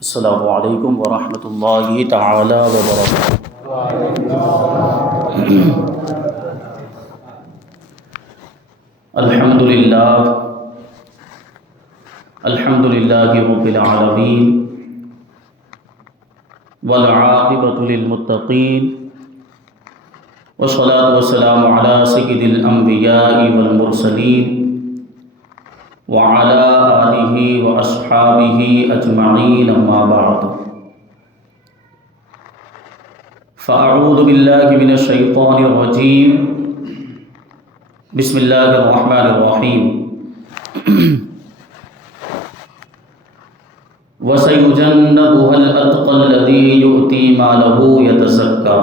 السلام علیکم ورحمۃ اللہ تعالی وبرکاتہ۔ الحمد للہ رب العالمین والعاقبۃ للمتقین والصلاۃ والسلام علی سید الانبیاء والمرسلین وعلى آلہ واصحابہ اجمعین اما بعد فاعوذ باللہ من الشیطان الرجیم بسم اللہ الرحمن الرحیم وَسَيُجَنَّبُهَا الْأَتْقَى الَّذِي يُؤْتِي مَالَهُ يَتَزَكَّى۔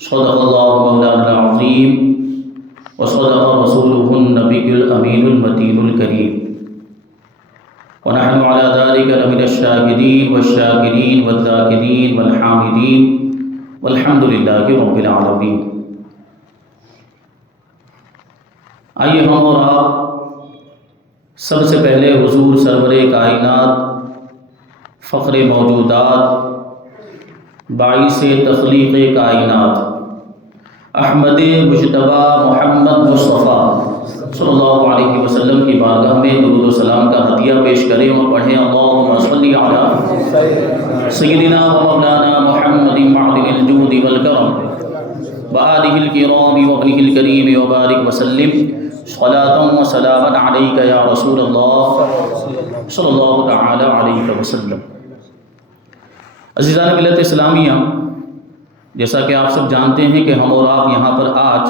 صدق اللہ مولانا العظیم وصدق رسولہ النبی الامین المتین الکریم، ونحن على ذلك لمن الشاهدين والشاكرين والذاكرين والحامدين والحمد للہ رب العالمین۔ آئیے ہم اور آپ سب سے پہلے حضور سرور کائنات، فخر موجودات، باعث تخلیق کائنات، احمد مجتبی محمد مصطفیٰ صلی اللہ علیہ وسلم کی بارگاہ میں درود و سلام کا ہدیہ پیش کریں اور پڑھیں اللہم صلی علی سیدنا و مولانا محمد معدن الجود والکرم وآلہ الکرام وابنہ الکریم وبارک وسلم صلاۃ و سلاما علیک یا رسول اللہ صلی اللہ تعالی علیہ وسلم۔ عزیزان ملت اسلامیہ، جیسا کہ آپ سب جانتے ہیں کہ ہم اور آپ یہاں پر آج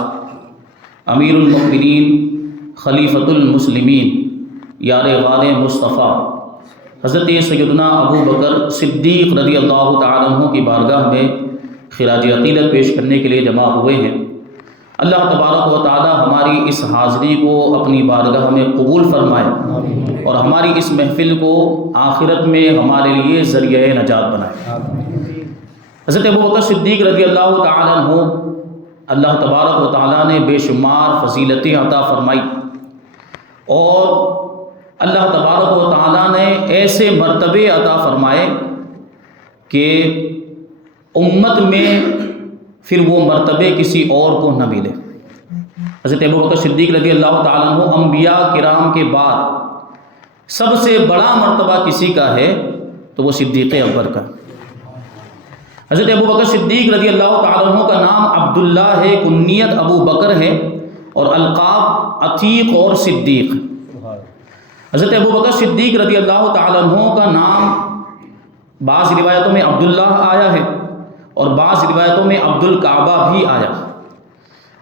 امیر المؤمنین خلیفۃ المسلمین یار غار مصطفیٰ حضرت سیدنا ابو بکر صدیق رضی اللہ تعالیٰ عنہ کی بارگاہ میں خراج عقیدت پیش کرنے کے لیے جمع ہوئے ہیں۔ اللہ تبارک و تعالی ہماری اس حاضری کو اپنی بارگاہ میں قبول فرمائے اور ہماری اس محفل کو آخرت میں ہمارے لیے ذریعہ نجات بنائے۔ حضرت ابو بکر صدیق رضی اللہ تعالیٰ عنہ اللہ تبارک و تعالیٰ نے بے شمار فضیلتیں عطا فرمائی اور اللہ تبارک و تعالیٰ نے ایسے مرتبے عطا فرمائے کہ امت میں پھر وہ مرتبے کسی اور کو نہ ملے۔ حضرت ابو بکر صدیق رضی اللہ تعالیٰ عنہ انبیاء کرام کے بعد سب سے بڑا مرتبہ کسی کا ہے تو وہ صدیق اکبر کا۔ حضرت ابو بکر صدیق رضی اللہ تعالیٰ عنہ کا نام عبداللہ ہے، کنیت ابو بکر ہے اور القاب عتیق اور صدیق۔ حضرت ابو بکر صدیق رضی اللہ تعالیٰ عنہ کا نام بعض روایتوں میں عبداللہ آیا ہے اور بعض روایتوں میں عبد الکعبہ بھی آیا،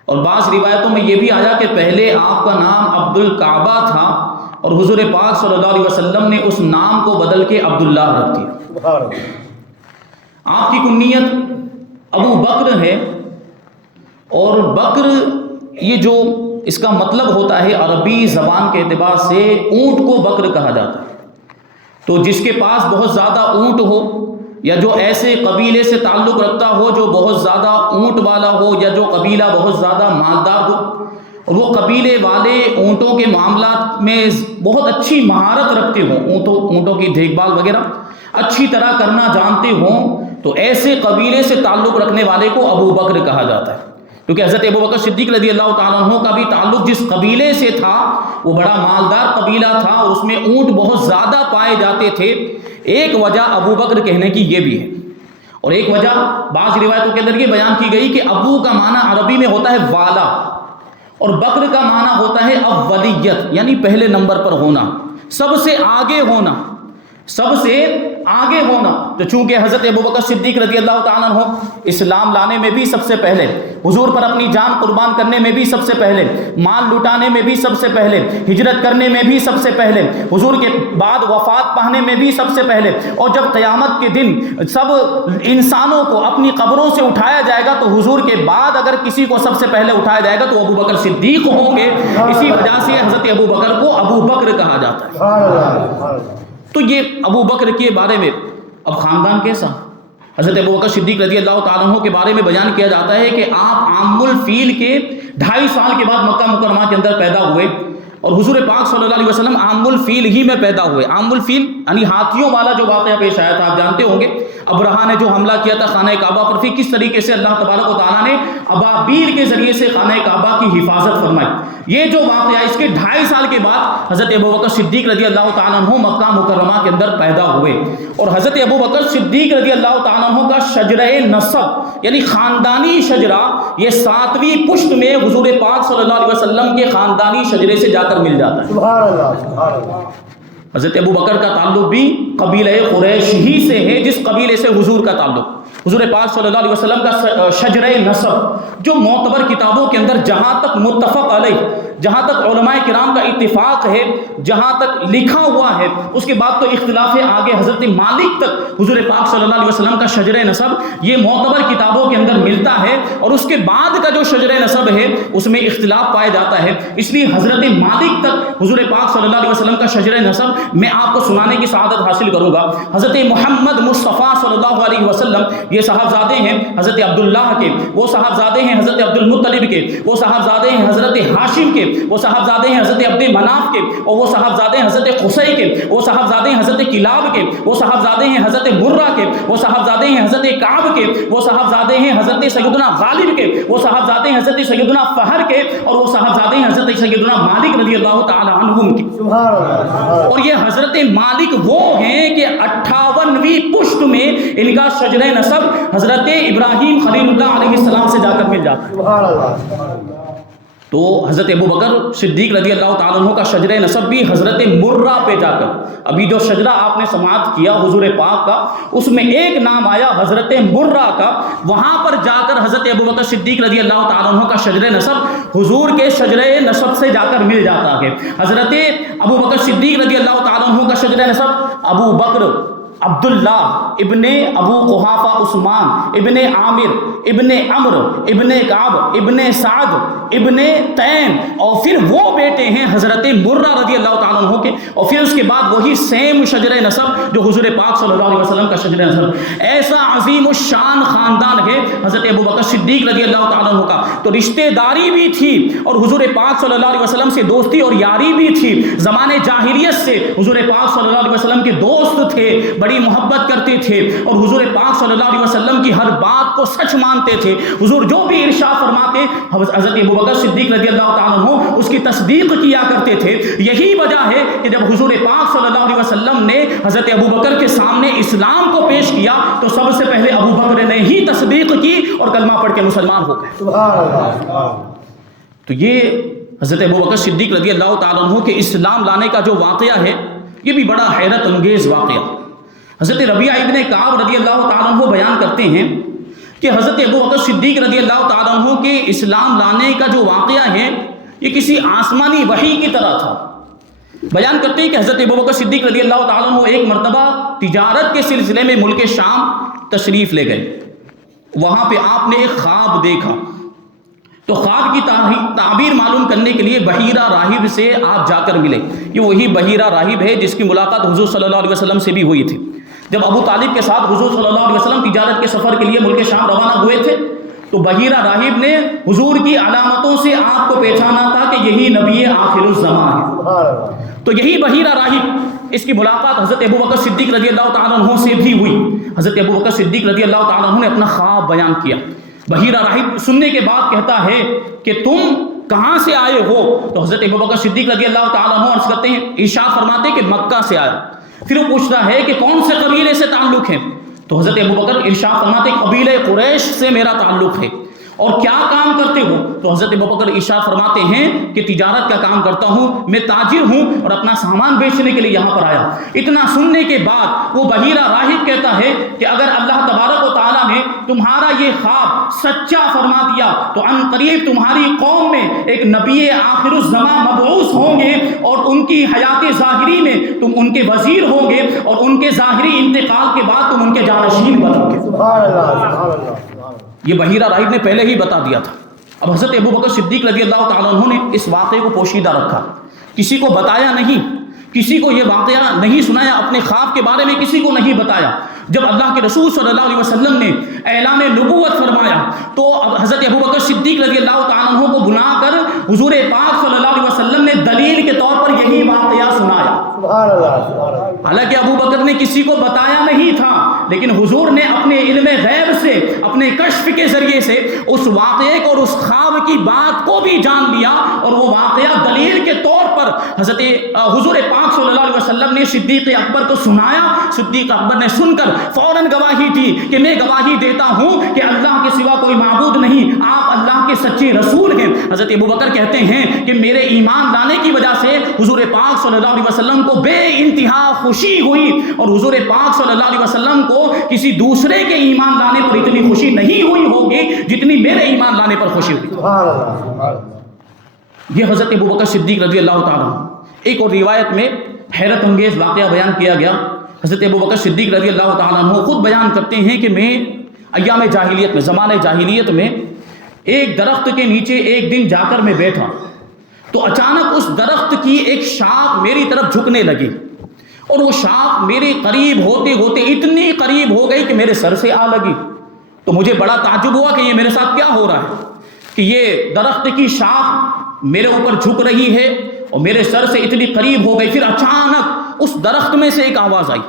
اور بعض روایتوں میں یہ بھی آیا کہ پہلے آپ کا نام عبد الکعبہ تھا اور حضور پاک صلی اللہ علیہ وسلم نے اس نام کو بدل کے عبداللہ رکھ دیا۔ آپ کی کنیت ابو بکر ہے اور بکر یہ جو اس کا مطلب ہوتا ہے عربی زبان کے اعتبار سے اونٹ کو بکر کہا جاتا ہے، تو جس کے پاس بہت زیادہ اونٹ ہو یا جو ایسے قبیلے سے تعلق رکھتا ہو جو بہت زیادہ اونٹ والا ہو یا جو قبیلہ بہت زیادہ مالدار ہو اور وہ قبیلے والے اونٹوں کے معاملات میں بہت اچھی مہارت رکھتے ہوں، اونٹوں کی دیکھ بھال وغیرہ اچھی طرح کرنا جانتے ہوں، تو ایسے قبیلے سے تعلق رکھنے والے کو ابو بکر کہا جاتا ہے، کیونکہ حضرت ابو بکر صدیق رضی اللہ تعالیٰ عنہ کا بھی تعلق جس قبیلے سے تھا وہ بڑا مالدار قبیلہ تھا اور اس میں اونٹ بہت زیادہ پائے جاتے تھے۔ ایک وجہ ابو بکر کہنے کی یہ بھی ہے، اور ایک وجہ بعض روایتوں کے اندر یہ بیان کی گئی کہ ابو کا معنی عربی میں ہوتا ہے والا اور بکر کا معنی ہوتا ہے اولیت، یعنی پہلے نمبر پر ہونا، سب سے آگے ہونا، سب سے آگے ہونا۔ تو چونکہ حضرت ابو بکر صدیق رضی اللہ تعالیٰ عنہ اسلام لانے میں بھی سب سے پہلے، حضور پر اپنی جان قربان کرنے میں بھی سب سے پہلے، مال لٹانے میں بھی سب سے پہلے، ہجرت کرنے میں بھی سب سے پہلے، حضور کے بعد وفات پانے میں بھی سب سے پہلے، اور جب قیامت کے دن سب انسانوں کو اپنی قبروں سے اٹھایا جائے گا تو حضور کے بعد اگر کسی کو سب سے پہلے اٹھایا جائے گا تو ابو بکر صدیق ہوں گے، اسی وجہ سے حضرت ابو بکر کو ابو بکر کہا جاتا ہے۔ تو یہ ابو بکر کے بارے میں اب خاندان کیسا؟ حضرت ابو بکر صدیق رضی اللہ تعالیٰ عنہ کے بارے میں بیان کیا جاتا ہے کہ آپ عام الفیل کے 2.5 سال کے بعد مکہ مکرمہ کے اندر پیدا ہوئے۔ اور حضور پاک صلی اللہ علیہ وسلم عام الفیل ہی میں پیدا ہوئے. عام الفیل یعنی ہاتھیوں والا جو واقعہ پیش آیا تھا آپ جانتے ہوں گے. ابرہا نے جو حملہ کیا تھا خانہ کعبہ پر، پھر کس طریقے سے اللہ تبارک و تعالیٰ نے ابابیل کے ذریعے سے خانہ کعبہ کی حفاظت فرمائی. یہ جو واقعہ اس کے 2.5 سال کے بعد حضرت ابوبکر صدیق رضی اللہ تعالیٰ عنہ مکہ مکرمہ کے اندر پیدا ہوئے. اور حضرت ابوبکر صدیق رضی اللہ تعالیٰ عنہ کا شجرہ نسب یعنی خاندانی شجرہ یہ 7ویں پشت میں حضور پاک صلی اللہ علیہ وسلم کے خاندانی شجرے سے جا کر مل جاتا ہے. سبحان اللہ سبحان اللہ. حضرت ابوبکر کا تعلق بھی قبیلہ قریش ہی سے ہے جس قبیلے سے حضور کا تعلق. حضور پاک صلی اللہ علیہ وسلم کا شجرہ نسب جو معتبر کتابوں کے اندر جہاں تک متفق علیہ، جہاں تک علماء کرام کا اتفاق ہے، جہاں تک لکھا ہوا ہے، اس کے بعد تو اختلاف ہے آگے حضرت مالک تک حضور پاک صلی اللہ علیہ وسلم کا شجرہ نسب یہ معتبر کتابوں کے اندر ملتا ہے. اور اس کے بعد کا جو شجرہ نسب ہے اس میں اختلاف پایا جاتا ہے. اس لیے حضرت مالک تک حضور پاک صلی اللہ علیہ وسلم کا شجرہ نسب میں آپ کو سنانے کی سعادت حاصل کروں گا. حضرت محمد مصطفیٰ صلی اللہ علیہ وسلم یہ صاحبزادے ہیں حضرت عبداللہ کے، وہ صاحبزادے ہیں حضرت عبد المطلب کے، وہ صاحبزادے ہیں حضرت ہاشم کے، وہ صاحبزادے ہیں حضرت عبد مناف کے، اور وہ صاحبزادے ہیں حضرت قصی کے، وہ صاحبزادے ہیں حضرت کلاب کے، وہ صاحبزادے ہیں حضرت مرہ کے، وہ صاحبزادے ہیں حضرت کعب کے، وہ صاحبزادے ہیں حضرت سیدنا غالب کے، وہ صاحبزادے ہیں حضرت سیدنا فہر کے، اور وہ صاحبزادے ہیں حضرت سیدنا مالک رضی اللہ تعالی عنہم کے. سبحان اللہ. اور یہ حضرت مالک وہ ہیں کہ 58ویں پشت میں ان کا شجرہ نسب حضرت ابراہیم خلیل اللہ علیہ السلام سے جا کر مل جاتا ہے. سبحان اللہ. تو حضرت ابوبکر صدیق رضی اللہ تعالیٰ عنہ کا شجرہ نسب بھی حضرت مرہ پہ جا کر، ابھی جو شجرہ آپ نے سماعت کیا حضور پاک کا اس میں ایک نام آیا حضرت مرہ کا، وہاں پر جا کر حضرت ابوبکر صدیق رضی اللہ تعالیٰ عنہ کا شجرہ نسب حضور کے شجرہ نسب سے جا کر مل جاتا ہے. حضرت ابوبکر صدیق رضی اللہ تعالیٰ عنہ کا شجرہ نسب ابو بکر عبداللہ ابن ابو قحافہ عثمان ابن عامر ابن عمرو ابن کعب ابن سعد ابن تیم، اور پھر وہ بیٹے ہیں حضرت مرہ رضی اللہ تعالیٰ عنہ کے، اور پھر اس کے بعد وہی سیم شجرہ نسب جو حضور پاک صلی اللہ علیہ وسلم کا شجرہ نسب. ایسا عظیم الشان خاندان ہے حضرت ابوبکر صدیق رضی اللہ تعالیٰ عنہ کا. تو رشتہ داری بھی تھی اور حضور پاک صلی اللہ علیہ وسلم سے دوستی اور یاری بھی تھی. زمانے جاہلیت سے حضور پاک صلی اللہ علیہ وسلم کے دوست تھے، بڑی محبت کرتے تھے، اور حضور پاک صلی اللہ علیہ وسلم کی ہر بات کو سچ مانتے تھے. حضور جو بھی ارشاد فرماتے حضرت ابوبکر صدیق رضی اللہ تعالیٰ عنہ اس کی تصدیق کیا کرتے تھے. یہی وجہ ہے کہ جب حضور پاک صلی اللہ علیہ وسلم نے حضرت ابوبکر کے سامنے اسلام کو پیش کیا تو سب سے پہلے ابوبکر نے ہی تصدیق کی اور کلمہ پڑھ کے مسلمان ہو گئے. سبحان اللہ. تو یہ حضرت ابوبکر صدیق رضی اللہ تعالیٰ عنہ کے اسلام لانے کا جو واقعہ ہے یہ بھی بڑا حیرت انگیز واقعہ. حضرت ربیعہ ابن کعب رضی اللہ تعالیٰ عنہ بیان کرتے ہیں کہ حضرت ابوبکر صدیق رضی اللہ تعالیٰ عنہ کے اسلام لانے کا جو واقعہ ہے یہ کسی آسمانی وحی کی طرح تھا. بیان کرتے ہیں کہ حضرت ابوبکر صدیق رضی اللہ تعالیٰ عنہ ایک مرتبہ تجارت کے سلسلے میں ملک شام تشریف لے گئے. وہاں پہ آپ نے ایک خواب دیکھا تو خواب کی تعبیر معلوم کرنے کے لیے بحیرہ راہب سے آپ جا کر ملے. یہ وہی بحیرہ راہب ہے جس کی ملاقات حضور صلی اللہ علیہ وسلم سے بھی ہوئی تھی. جب ابو طالب کے ساتھ حضور صلی اللہ علیہ وسلم تجارت کے سفر کے لیے ملک شام روانہ ہوئے تھے تو بحیرہ راہب نے حضور کی علامتوں سے آپ کو پہچانا تھا کہ یہی نبی آخر الزمان ہے. تو یہی بحیرہ راہب اس کی ملاقات حضرت ابوبکر صدیق رضی اللہ تعالیٰ عنہ سے بھی ہوئی. حضرت ابوبکر صدیق رضی اللہ تعالیٰ عنہ نے اپنا خواب بیان کیا. بحیرہ راہب سننے کے بعد کہتا ہے کہ تم کہاں سے آئے ہو؟ تو حضرت ابوبکر صدیق رضی اللہ تعالیٰ عنہ عرض کرتے ہیں، ارشاد فرماتے ہیں کہ مکہ سے آئے. پھر وہ پوچھتا ہے کہ کون سے قبیلے سے تعلق ہے؟ تو حضرت ابوبکر ارشاد فرماتے ہیں قبیلہ قریش سے میرا تعلق ہے. اور کیا کام کرتے ہو؟ تو حضرت ابوبکر ارشاد فرماتے ہیں کہ تجارت کا کام کرتا ہوں، میں تاجر ہوں اور اپنا سامان بیچنے کے لیے یہاں پر آیا. اتنا سننے کے بعد وہ بحیرہ راہب کہتا ہے کہ اگر اللہ تبارک و تعالیٰ نے تمہارا یہ خواب سچا فرما دیا تو ان قریب تمہاری قوم میں ایک نبی آخر الزمان مبعوث ہوں گے اور ان کی حیات ظاہری میں تم ان کے وزیر ہوں گے اور ان کے ظاہری انتقال کے بعد تم ان کے جانشین بنو گے. سبحان اللہ. سبحان اللہ. یہ بحیرہ راہب نے پہلے ہی بتا دیا تھا. اب حضرت ابوبکر صدیق رضی اللہ تعالیٰ عنہ نے اس واقعے کو پوشیدہ رکھا، کسی کو بتایا نہیں کسی کو یہ واقعہ نہیں سنایا، اپنے خواب کے بارے میں کسی کو نہیں بتایا۔ جب اللہ کے رسول صلی اللہ علیہ وسلم نے اعلان نبوت فرمایا تو حضرت ابوبکر صدیق رضی اللہ تعالیٰ عنہ کو بلا کر حضور پاک صلی اللہ علیہ وسلم نے دلیل کے طور پر یہی واقعہ سنایا۔ سبحان اللہ، سبحان اللہ۔ حالانکہ ابوبکر نے کسی کو بتایا نہیں تھا، لیکن حضور نے اپنے علم غیب سے، اپنے کشف کے ذریعے سے اس واقعے کو اور اس خواب کی بات کو بھی جان لیا، اور وہ واقعہ دلیل کے طور پر حضرت حضور پاک صلی اللہ علیہ وسلم نے صدیق اکبر کو سنایا۔ صدیق اکبر نے سن کر فوراً گواہی دی کہ میں گواہی دیتا ہوں کہ اللہ کے سوا کوئی معبود نہیں، آپ اللہ کے سچے رسول ہیں۔ حضرت ابوبکر کہتے ہیں کہ میرے ایمان لانے کی وجہ سے حضور پاک صلی اللہ علیہ وسلم کو بے انتہا خوشی ہوئی، اور حضور پاک صلی اللہ علیہ وسلم کو کسی دوسرے کے ایمان لانے پر اتنی خوشی نہیں ہوئی ہوگی جتنی میرے ایمان لانے پر خوشی ہوئی۔ سبحان اللہ، سبحان اللہ۔ یہ حضرت ابوبکر صدیق رضی اللہ تعالیٰ عنہ۔ ایک اور روایت میں حیرت انگیز واقعہ بیان کیا گیا۔ حضرت ابوبکر صدیق رضی اللہ تعالیٰ عنہ خود بیان کرتے ہیں کہ میں ایام جاہلیت میں، زمانہ جاہلیت میں ایک درخت کے نیچے ایک دن جا کر میں بیٹھا تو اچانک اس درخت کی ایک شاخ میری طرف جھکنے لگی، اور وہ شاخ میرے قریب ہوتے ہوتے اتنی قریب ہو گئی کہ میرے سر سے آ لگی۔ تو مجھے بڑا تعجب ہوا کہ یہ میرے ساتھ کیا ہو رہا ہے کہ یہ درخت کی شاخ میرے اوپر جھک رہی ہے اور میرے سر سے اتنی قریب ہو گئی۔ پھر اچانک اس درخت میں سے ایک آواز آئی،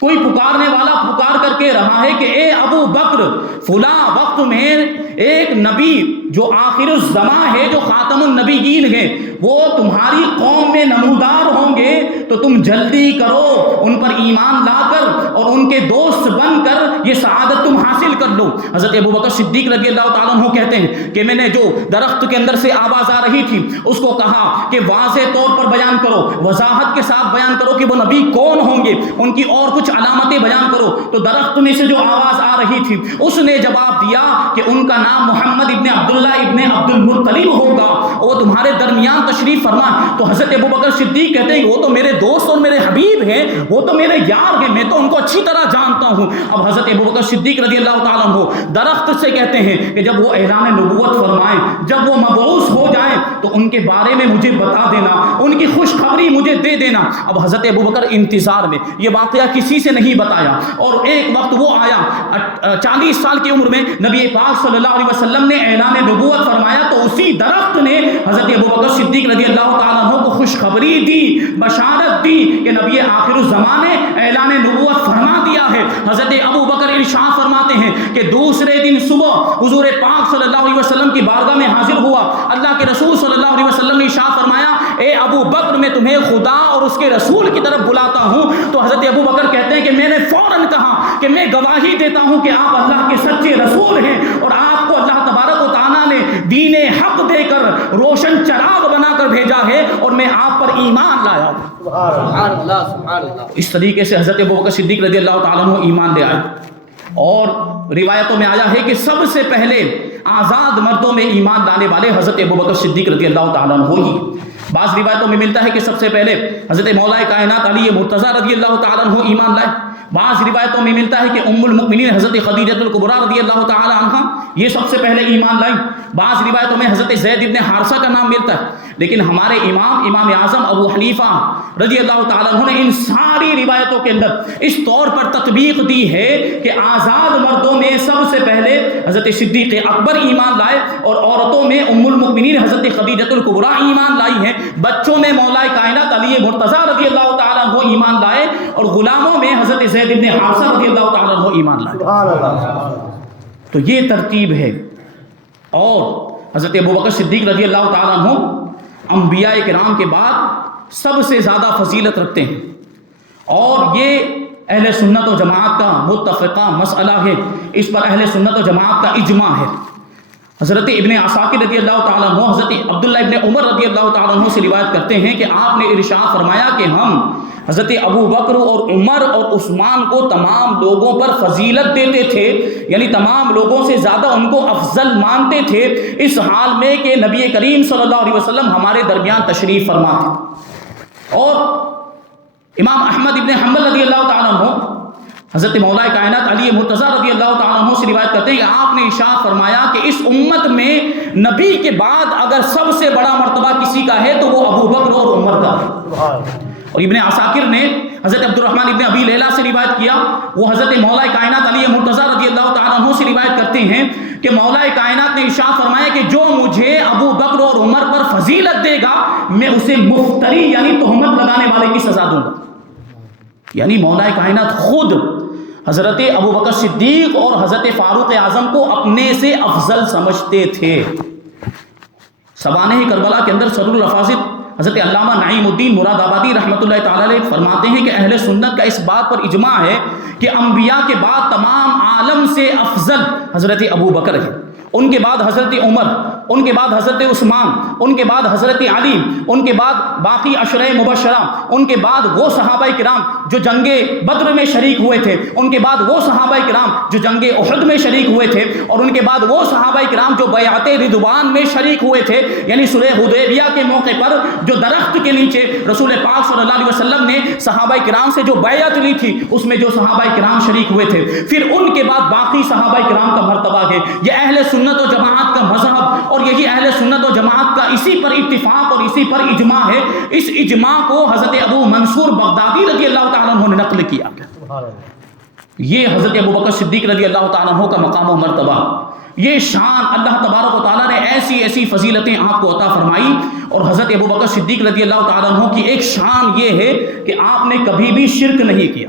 کوئی پکارنے والا پکار کر کے رہا ہے کہ اے ابو بکر، فلاں وقت میں ایک نبی جو آخر الزمان ہے، جو خاتم النبیین ہے، وہ تمہاری قوم میں نمودار ہوں گے، تو تم جلدی کرو ان پر ایمان لا کر اور ان کے دوست بن کر یہ سعادت تم حاصل کر لو۔ حضرت ابوبکر صدیق رضی اللہ تعالیٰ عنہ کہتے ہیں کہ میں نے جو درخت کے اندر سے آواز آ رہی تھی اس کو کہا کہ واضح طور پر بیان کرو، وضاحت کے ساتھ بیان کرو کہ وہ نبی کون ہوں گے، ان کی اور کچھ علامتیں بیان کرو۔ تو درخت میں سے جو آواز آ رہی تھی اس نے جواب دیا کہ ان کا نام محمد ابن عبداللہ ابن عبد المطلب ہوگا، وہ تمہارے درمیان تشریف فرما۔ تو حضرت ابوبکر صدیق کہتے ہیں وہ تو میرے دوست اور میرے حبیب ہیں، وہ تو میرے یار ہیں، میں تو ان کو اچھی طرح جانتا ہوں۔ اب حضرت ابوبکر صدیق رضی اللہ تعالیٰ عنہ درخت سے کہتے ہیں کہ جب وہ اعلان نبوت فرمائیں، جب وہ مبعوث ہو جائیں تو ان کے بارے میں مجھے بتا دینا، ان کی خوشخبری مجھے دے دینا۔ اب حضرت ابوبکر انتظار میں، یہ واقعہ کسی سے نہیں بتایا، اور ایک وقت وہ آیا 40 سال کی عمر میں نبی پاک صلی اللہ علیہ وسلم نے اعلان نبوت فرمایا، تو اسی درخت نے حضرت ابوبکر صدیق رضی اللہ تعالیٰ عنہ کو خوشخبری دی، بشارت دی کہ نبی آخر الزمان نے اعلان نبوت فرما دیا ہے۔ حضرت ابوبکر ارشاد فرماتے ہیں کہ دوسرے دن صبح حضور پاک صلی اللہ علیہ وسلم کی بارگاہ میں حاضر ہوا۔ اللہ کے رسول صلی اللہ علیہ وسلم نے ارشاد فرمایا اے ابو بکر، میں تمہیں خدا اور اس کے رسول کی طرف بلاتا ہوں۔ تو حضرت ابوبکر کہتے ہیں کہ میں نے فوراً کہا کہ میں گواہی دیتا ہوں کہ آپ اللہ کے سچے رسول ہیں، اور آپ کو اللہ تبارک و تعالیٰ نے دین حق دے کر روشن چراغ بنا کر بھیجا ہے، اور میں آپ پر ایمان لایا ہوں۔ سبحان اللہ، سبحان اللہ۔ اس طریقے سے حضرت ابوبکر صدیق رضی اللہ تعالیٰ عنہ ایمان لے آئے، اور روایتوں میں آیا ہے کہ سب سے پہلے آزاد مردوں میں ایمان لانے والے حضرت ابوبکر صدیق رضی اللہ تعالیٰ عنہ ہی۔ بعض روایتوں میں ملتا ہے کہ سب سے پہلے حضرت مولا کائنات علی مرتضیٰ رضی اللہ تعالیٰ عنہ ایمان لائے۔ بعض روایتوں میں ملتا ہے کہ ام المؤمنین حضرت خدیجہ الکبریٰ رضی اللہ تعالی عنہا یہ سب سے پہلے ایمان لائیں۔ بعض روایتوں میں حضرت زید ابن حارثہ کا نام ملتا ہے، لیکن ہمارے امام اعظم ابو حنیفہ رضی اللہ تعالیٰ عنہ نے ان ساری روایتوں کے اندر اس طور پر تطبیق دی ہے کہ آزاد مردوں میں سب سے پہلے حضرت صدیق اکبر ایمان لائے، اور عورتوں میں ام المؤمنین حضرت خدیجہ الکبریٰ ایمان لائی ہیں، بچوں میں مولا کائنات علی مرتضیٰ رضی اللہ تعالیٰ عنہ ایمان لائے، اور غلاموں میں حضرت زید ابن حارثہ رضی اللہ تعالیٰ عنہ ایمان لائے۔ سبحان اللہ۔ تو یہ ترتیب ہے، اور حضرت ابوبکر صدیق رضی اللہ تعالیٰ عنہ انبیاء کرام کے بعد سب سے زیادہ فضیلت رکھتے ہیں، اور یہ اہل سنت و جماعت کا متفقہ مسئلہ ہے، اس پر اہل سنت و جماعت کا اجماع ہے۔ حضرت ابن عساکر رضی اللہ تعالیٰ عنہ حضرت عبداللہ ابن عمر رضی اللہ تعالیٰ عنہ سے روایت کرتے ہیں کہ آپ نے ارشاد فرمایا کہ ہم حضرت ابو بکر اور عمر اور عثمان کو تمام لوگوں پر فضیلت دیتے تھے، یعنی تمام لوگوں سے زیادہ ان کو افضل مانتے تھے، اس حال میں کہ نبی کریم صلی اللہ علیہ وسلم ہمارے درمیان تشریف فرما تھے۔ اور امام احمد ابن حنبل رضی اللہ تعالیٰ عنہ حضرت مولا کائنات علی مرتضیٰ رضی اللہ تعالیٰ عنہ سے روایت کرتے ہیں کہ آپ نے ارشاد فرمایا کہ اس امت میں نبی کے بعد اگر سب سے بڑا مرتبہ کسی کا ہے تو وہ ابو بکر اور عمر کا ہے۔ اور ابن عساکر نے حضرت عبد الرحمن ابن ابی لیلہ سے روایت کیا، وہ حضرت مولا کائنات علی مرتضیٰ رضی اللہ تعالیٰ عنہ سے روایت کرتے ہیں کہ مولا کائنات نے ارشاد فرمایا کہ جو مجھے ابو بکر اور عمر پر فضیلت دے گا میں اسے مفتری یعنی تہمت لگانے والے کی سزا دوں گا۔ یعنی مولا کائنات خود حضرت ابو بکر صدیق اور حضرت فاروق اعظم کو اپنے سے افضل سمجھتے تھے۔ سوانح کربلا کے اندر صدر الافاضل حضرت علامہ نعیم الدین مراد آبادی رحمۃ اللہ تعالی علیہ فرماتے ہیں کہ اہل سنت کا اس بات پر اجماع ہے کہ انبیاء کے بعد تمام عالم سے افضل حضرت ابو بکر ہے، ان کے بعد حضرت عمر، ان کے بعد حضرت عثمان، ان کے بعد حضرت علی، ان کے بعد باقی عشرہ مبشرہ، ان کے بعد وہ صحابہ کرام جو جنگ بدر میں شریک ہوئے تھے، ان کے بعد وہ صحابہ کرام جو جنگ احد میں شریک ہوئے تھے، اور ان کے بعد وہ صحابہ کرام جو بیعت رضوان میں شریک ہوئے تھے، یعنی صلح حدیبیہ کے موقع پر جو درخت کے نیچے رسول پاک صلی اللہ علیہ وسلم نے صحابہ کرام سے جو بیعت لی تھی اس میں جو صحابہ کرام شریک ہوئے تھے، پھر ان کے بعد باقی صحابہ کرام کا مرتبہ ہے۔ یہ اہل سنت و جماعت کا مذہب اور یہی اہل سنت و جماعت کا اسی پر اتفاق اور اسی پر اجماع ہے۔ اس اجماع کو حضرت ابو منصور بغدادی رضی اللہ تعالیٰ عنہ نے نقل کیا۔ یہ حضرت ابو بکر صدیق رضی اللہ تعالیٰ عنہ کا مقام و مرتبہ، یہ شان اللہ تبارک و تعالیٰ نے ایسی ایسی فضیلتیں آپ کو عطا فرمائی۔ اور حضرت ابو بکر صدیق رضی اللہ تعالیٰ عنہ کی ایک شان یہ ہے کہ آپ نے کبھی بھی شرک نہیں کیا۔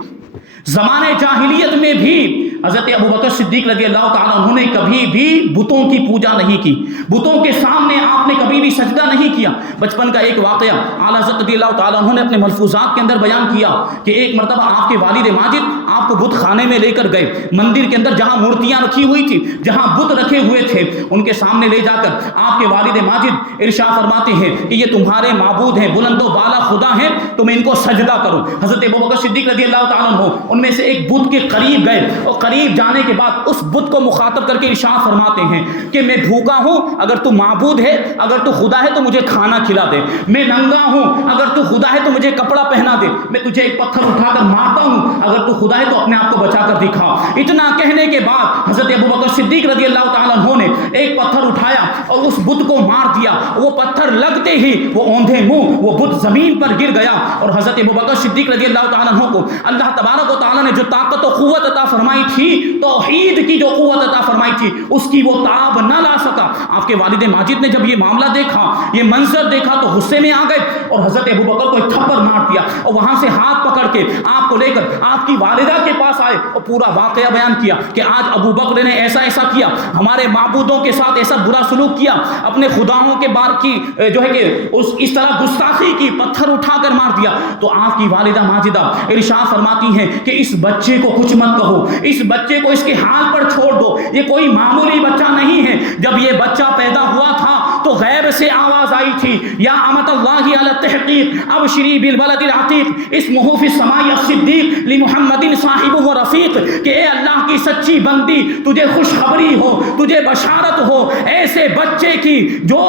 زمانے جاہلیت میں بھی حضرت ابو بکر صدیق رضی اللہ تعالیٰ عنہ نے کبھی بھی بتوں کی پوجا نہیں کی، بتوں کے سامنے آپ نے کبھی بھی سجدہ نہیں کیا۔ بچپن کا ایک واقعہ اعلیٰ حضرت رضی اللہ تعالیٰ عنہ نے اپنے ملفوظات کے اندر بیان کیا کہ ایک مرتبہ آپ کے والد ماجد آپ کو بت خانے میں لے کر گئے، مندر کے اندر جہاں مورتیاں رکھی ہوئی تھی، جہاں بت رکھے ہوئے تھے، ان کے سامنے لے جا کر آپ کے والد ماجد ارشاد فرماتے ہیں کہ یہ تمہارے معبود ہیں، بلند و بالا خدا ہیں، تم ان کو سجدہ کرو۔ حضرت ابو بکر صدیق رضی اللہ تعالیٰ عنہ ان میں سے ایک بت کے قریب گئے اور قریب جانے کے بعد اس بت کو مخاطب کر کے ارشاد فرماتے ہیں کہ میں بھوکا ہوں، اگر تو معبود ہے، اگر تو خدا ہے تو مجھے کھانا کھلا دے، میں ننگا ہوں، اگر تو خدا ہے تو مجھے کپڑا پہنا دے، میں تجھے ایک پتھر اٹھا کر مارتا ہوں، اگر تو خدا ہے تو اپنے آپ کو بچا کر دکھا۔ اتنا کہنے کے بعد حضرت ابو بکر صدیق رضی اللہ تعالیٰ عنہ نے ایک پتھر اٹھایا اور اس بت کو مار دیا۔ وہ پتھر لگتے ہی وہ اوندھے منہ وہ بت زمین پر گر گیا۔ اور حضرت ابو بکر صدیق رضی اللہ تعالیٰ عنہ کو اللہ تبارک و تعالیٰ نے جو طاقت و قوت عطا فرمائی تھی، توحید کی جو قوت عطا فرمائی تھی، اس کی وہ تاب نہ لا سکا۔ آپ کے والد ماجد نے جب یہ معاملہ دیکھا، یہ منظر دیکھا تو غصے میں آ گئے اور حضرت ابو بکر کو ایک تھپڑ مار دیا اور وہاں سے ہاتھ پکڑ کے آپ کو لے کر آپ کی والدہ کے پاس آئے اور پورا واقعہ بیان کیا کہ آج ابو بکر نے ایسا ایسا کیا، ہمارے معبودوں کے ساتھ ایسا برا سلوک کیا، اپنے خداؤں کے بار کی جو ہے کہ اس طرح گستاخی کی، پتھر اٹھا کر مار دیا۔ تو آپ کی والدہ ماجدہ ارشاد فرماتی ہیں کہ اس بچے کو کچھ مت کہو، اس بچے کو اس کے حال پر چھوڑ دو، یہ کوئی معمولی بچہ نہیں ہے۔ جب یہ بچہ پیدا ہوا تھا تو غیب سے آواز آئی تھی، یا امت اللہ علی التحقیق ابشری بالولد العتیق اسمہ فی السماء الصدیق لمحمد صاحب و رفیق، کہ اے اللہ کی سچی بندی تجھے خوشخبری ہو، تجھے بشارت ہو ایسے بچے کی جو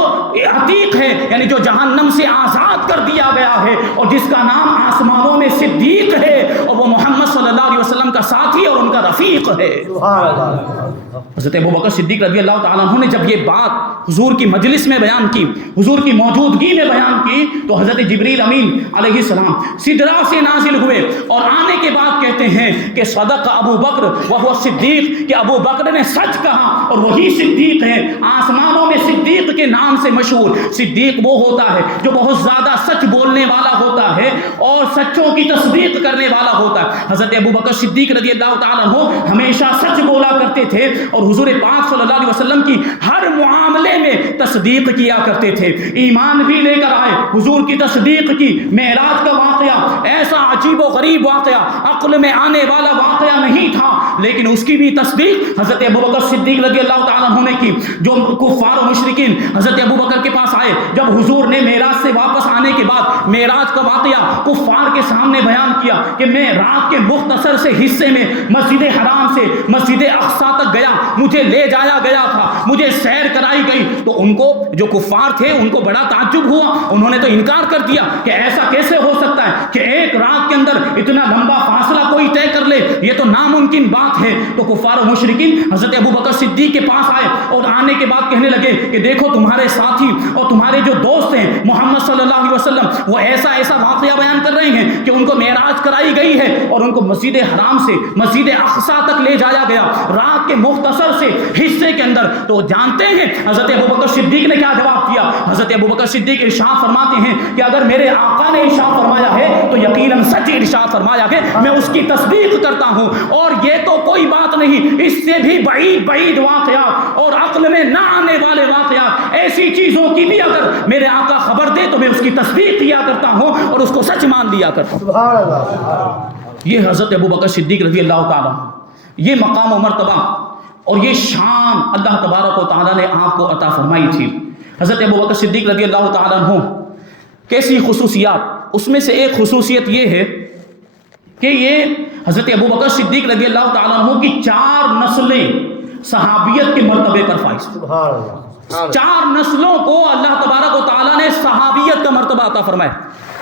عتیق ہے، یعنی جو جہنم سے آزاد کر دیا گیا ہے اور جس کا نام آسمانوں میں صدیق ہے، اور وہ محمد صلی اللہ علیہ وسلم کا ساتھی اور ان کا رفیق ہے۔ حضرت ابو بکر صدیق رضی اللہ تعالیٰ عنہ نے جب یہ بات حضور کی مجلس میں بیان کی، حضور کی موجودگی میں بیان کی، تو حضرت جبریل امین علیہ السلام سدرا سے نازل ہوئے اور آنے کے بعد کہتے ہیں کہ صدق ابو بکر وہو صدیق، کہ ابو بکر نے سچ کہا اور وہی صدیق ہے۔ آسمانوں میں صدیق کے نام سے مشہور صدیق وہ ہوتا ہے جو بہت زیادہ سچ بولنے والا ہوتا ہے اور سچوں کی تصدیق کرنے والا ہوتا ہے۔ حضرت ابو بکر صدیق رضی اللہ تعالیٰ عنہ ہمیشہ سچ بولا کرتے تھے اور حضور پاک صلی اللہ علیہ وسلم کی ہر معاملے میں تصدیق کیا کرتے تھے۔ ایمان بھی لے کر آئے، حضور کی تصدیق کی۔ معراج کا واقعہ ایسا عجیب و غریب واقعہ، عقل میں آنے والا واقعہ نہیں تھا، لیکن اس کی بھی تصدیق حضرت ابو بکر صدیق رضی اللہ تعالیٰ عنہ نے کی۔ جو کفار و مشرکین حضرت ابو بکر کے پاس آئے، جب حضور نے معراج سے واپس آنے کے بعد معراج کا واقعہ کفار کے سامنے بیان کیا کہ میں رات کے مختصر سے حصے میں مسجد حرام سے مسجد اقصی تک گیا، مجھے لے جایا گیا تھا، مجھے سیر کرائی گئی، تو ان کو جو کفار تھے ان کو بڑا تعجب ہوا، انہوں نے تو انکار کر دیا کہ ایسا کیسے ہو سکتا ہے کہ ایک رات کے کے اندر اتنا لمبا فاصلہ کوئی طے کر لے یہ تو ناممکن بات ہے. تو کفار و مشرکین حضرت ابوبکر صدیق کے پاس آئے اور آنے کے بعد کہنے لگے کہ دیکھو تمہارے ساتھی اور تمہارے جو دوست ہیں محمد صلی اللہ علیہ وسلم وہ ایسا واقعہ بیان کر رہے ہیں کہ ان کو معراج کرائی گئی ہے اور ان کو مسجد حرام سے مسجد اقصی تک لے جایا گیا رات کے مختصر سے حصے کے اندر. تو جانتے ہیں حضرت ابوبکر صدیق نے کیا جواب دیا؟ حضرت ابوبکر صدیق ارشاد فرماتے ہیں کہ اگر میرے آقا نے ارشاد فرمایا ہے تو یقیناً سچ ارشاد فرمایا ہے, میں اس کی تصدیق کرتا ہوں. اور یہ تو کوئی بات نہیں, اس سے بھی بعید واقعات اور عقل میں نہ آنے والے واقعات ایسی چیزوں کی بھی اگر میرے آقا خبر دے تو میں اس کی تصدیق کیا کرتا ہوں اور اس کو سچ مان لیا کرتا ہوں. سبحان اللہ. یہ حضرت ابوبکر صدیق رضی اللہ تعالیٰ یہ مقام و مرتبہ اور یہ شان اللہ تبارک و تعالیٰ نے آپ کو عطا فرمائی تھی. حضرت ابوبکر صدیق رضی اللہ تعالیٰ عنہ کیسی خصوصیات, اس میں سے ایک خصوصیت یہ ہے کہ یہ حضرت ابوبکر صدیق رضی اللہ تعالیٰ عنہ کی 4 نسلیں صحابیت کے مرتبے پر فائز. سبحان اللہ. 4 نسلوں کو اللہ تبارک و تعالیٰ نے صحابیت کا مرتبہ عطا فرمایا.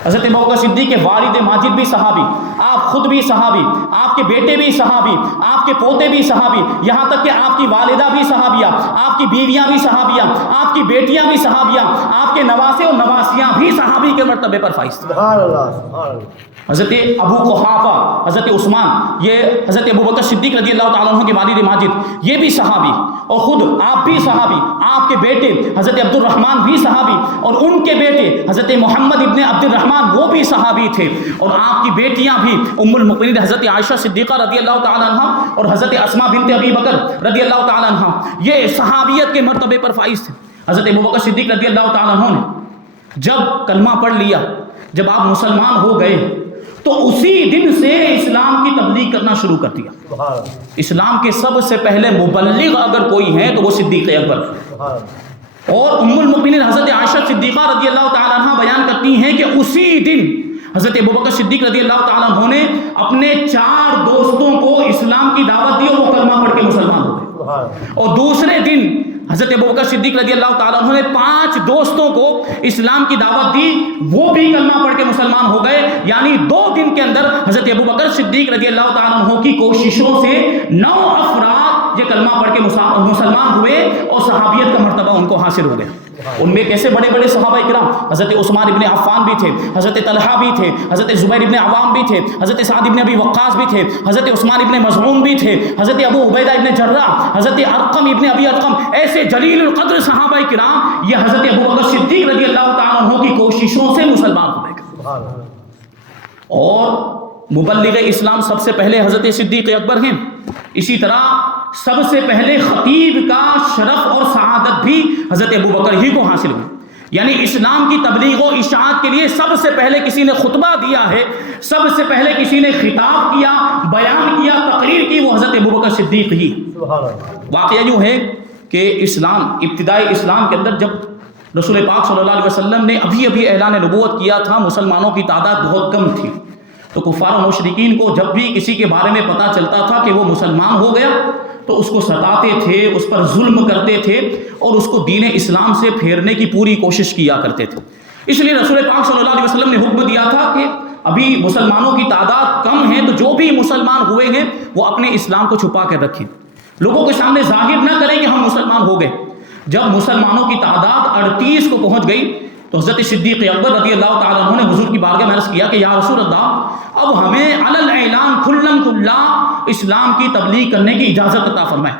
حضرت ابوبکر صدیق کے والد ماجد بھی صحابی, آپ خود بھی صحابی, آپ کے بیٹے بھی صحابی, آپ کے پوتے بھی صحابی, یہاں تک کہ آپ کی والدہ بھی صحابیہ, آپ کی بیویاں بھی صحابیہ, آپ کی بیٹیاں بھی صحابیہ, آپ کے نواسے اور نواسیاں بھی صحابی کے مرتبے پر فائز. سبحان اللہ. سبحان اللہ. حضرت ابو قحافہ, حضرت عثمان, یہ حضرت ابوبکر صدیق رضی اللہ تعالیٰ عنہ کے والد ماجد یہ بھی صحابی, اور خود آپ بھی صحابی, آپ کے بیٹے حضرت عبد الرحمن بھی صحابی, اور ان کے بیٹے حضرت محمد ابن عبد الرحمن وہ بھی صحابی تھے, اور آپ کی بیٹیاں بھی ام المؤمنین حضرت عائشہ صدیقہ رضی اللہ تعالیٰ عنہ اور حضرت اسماء بنت ابی بکر رضی اللہ تعالیٰ عنہ یہ صحابیت کے مرتبے پر فائز تھے. حضرت ابوبکر صدیق رضی اللہ تعالیٰ عنہ نے جب کلمہ پڑھ لیا, جب آپ مسلمان ہو گئے تو اسی دن سے اسلام کی تبلیغ کرنا شروع کر دیا. اسلام کے سب سے پہلے مبلغ اگر کوئی ہے تو وہ صدیق اکبر. اور ام المؤمنین حضرت عائشہ صدیقہ رضی اللہ تعالیٰ عنہ بیان کرتی ہیں کہ اسی دن حضرت ابوبکر صدیق رضی اللہ تعالیٰ عنہ نے اپنے 4 دوستوں کو اسلام کی دعوت دی اور وہ کلمہ پڑھ کے مسلمان ہو گئے. اور دوسرے دن حضرت ابوبکر صدیق رضی اللہ تعالیٰ عنہ نے 5 دوستوں کو اسلام کی دعوت دی, وہ بھی کلمہ پڑھ کے مسلمان ہو گئے. یعنی 2 دن کے اندر حضرت ابوبکر صدیق رضی اللہ تعالیٰ عنہ کی کوششوں سے 9 افراد یہ کلمہ پڑھ کے مسلمان ہوئے اور صحابیت کا مرتبہ ان کو حاصل ہو گیا. ان میں کیسے بڑے بڑے صحابہ کرام, حضرت عثمان ابن عفان بھی تھے, حضرت طلحہ بھی تھے, حضرت زبیر ابن عوام بھی تھے, حضرت سعد ابن ابی وقاص بھی تھے, حضرت عثمان ابن مظعون بھی تھے, حضرت ابو عبیدہ ابن جراح, حضرت ارقم ابن ابی ارقم, ایسے جلیل القدر صحابہ کرام یہ حضرت ابوبکر صدیق رضی اللہ تعالیٰ عنہ کی کوششوں سے مسلمان ہوئے. اور مبلغ اسلام سب سے پہلے حضرت صدیق اکبر ہیں. اسی طرح سب سے پہلے خطیب کا شرف اور سعادت بھی حضرت ابوبکر ہی کو حاصل ہوئی. یعنی اسلام کی تبلیغ و اشاعت کے لیے سب سے پہلے کسی نے خطبہ دیا ہے, سب سے پہلے کسی نے خطاب کیا, بیان کیا, تقریر کی, وہ حضرت ابوبکر صدیق ہی. واقعہ یوں ہے کہ اسلام ابتدائی اسلام کے اندر جب رسول پاک صلی اللہ علیہ وسلم نے ابھی اعلان نبوت کیا تھا, مسلمانوں کی تعداد بہت کم تھی. تو کفار و مشرکین کو جب بھی کسی کے بارے میں پتہ چلتا تھا کہ وہ مسلمان ہو گیا تو اس کو ستاتے تھے, اس پر ظلم کرتے تھے اور اس کو دین اسلام سے پھیرنے کی پوری کوشش کیا کرتے تھے. اس لیے رسول پاک صلی اللہ علیہ وسلم نے حکم دیا تھا کہ ابھی مسلمانوں کی تعداد کم ہے تو جو بھی مسلمان ہوئے ہیں وہ اپنے اسلام کو چھپا کر رکھیں, لوگوں کے سامنے ظاہر نہ کریں کہ ہم مسلمان ہو گئے. جب مسلمانوں کی تعداد 38 کو پہنچ گئی تو حضرت صدیق اکبر رضی اللہ تعالیٰ عنہ نے حضور کی بارگاہ میں عرض کیا کہ یا رسول اللہ, اب ہمیں علی الاعلان کھلم کھلا اسلام کی تبلیغ کرنے کی اجازت عطا فرمائے.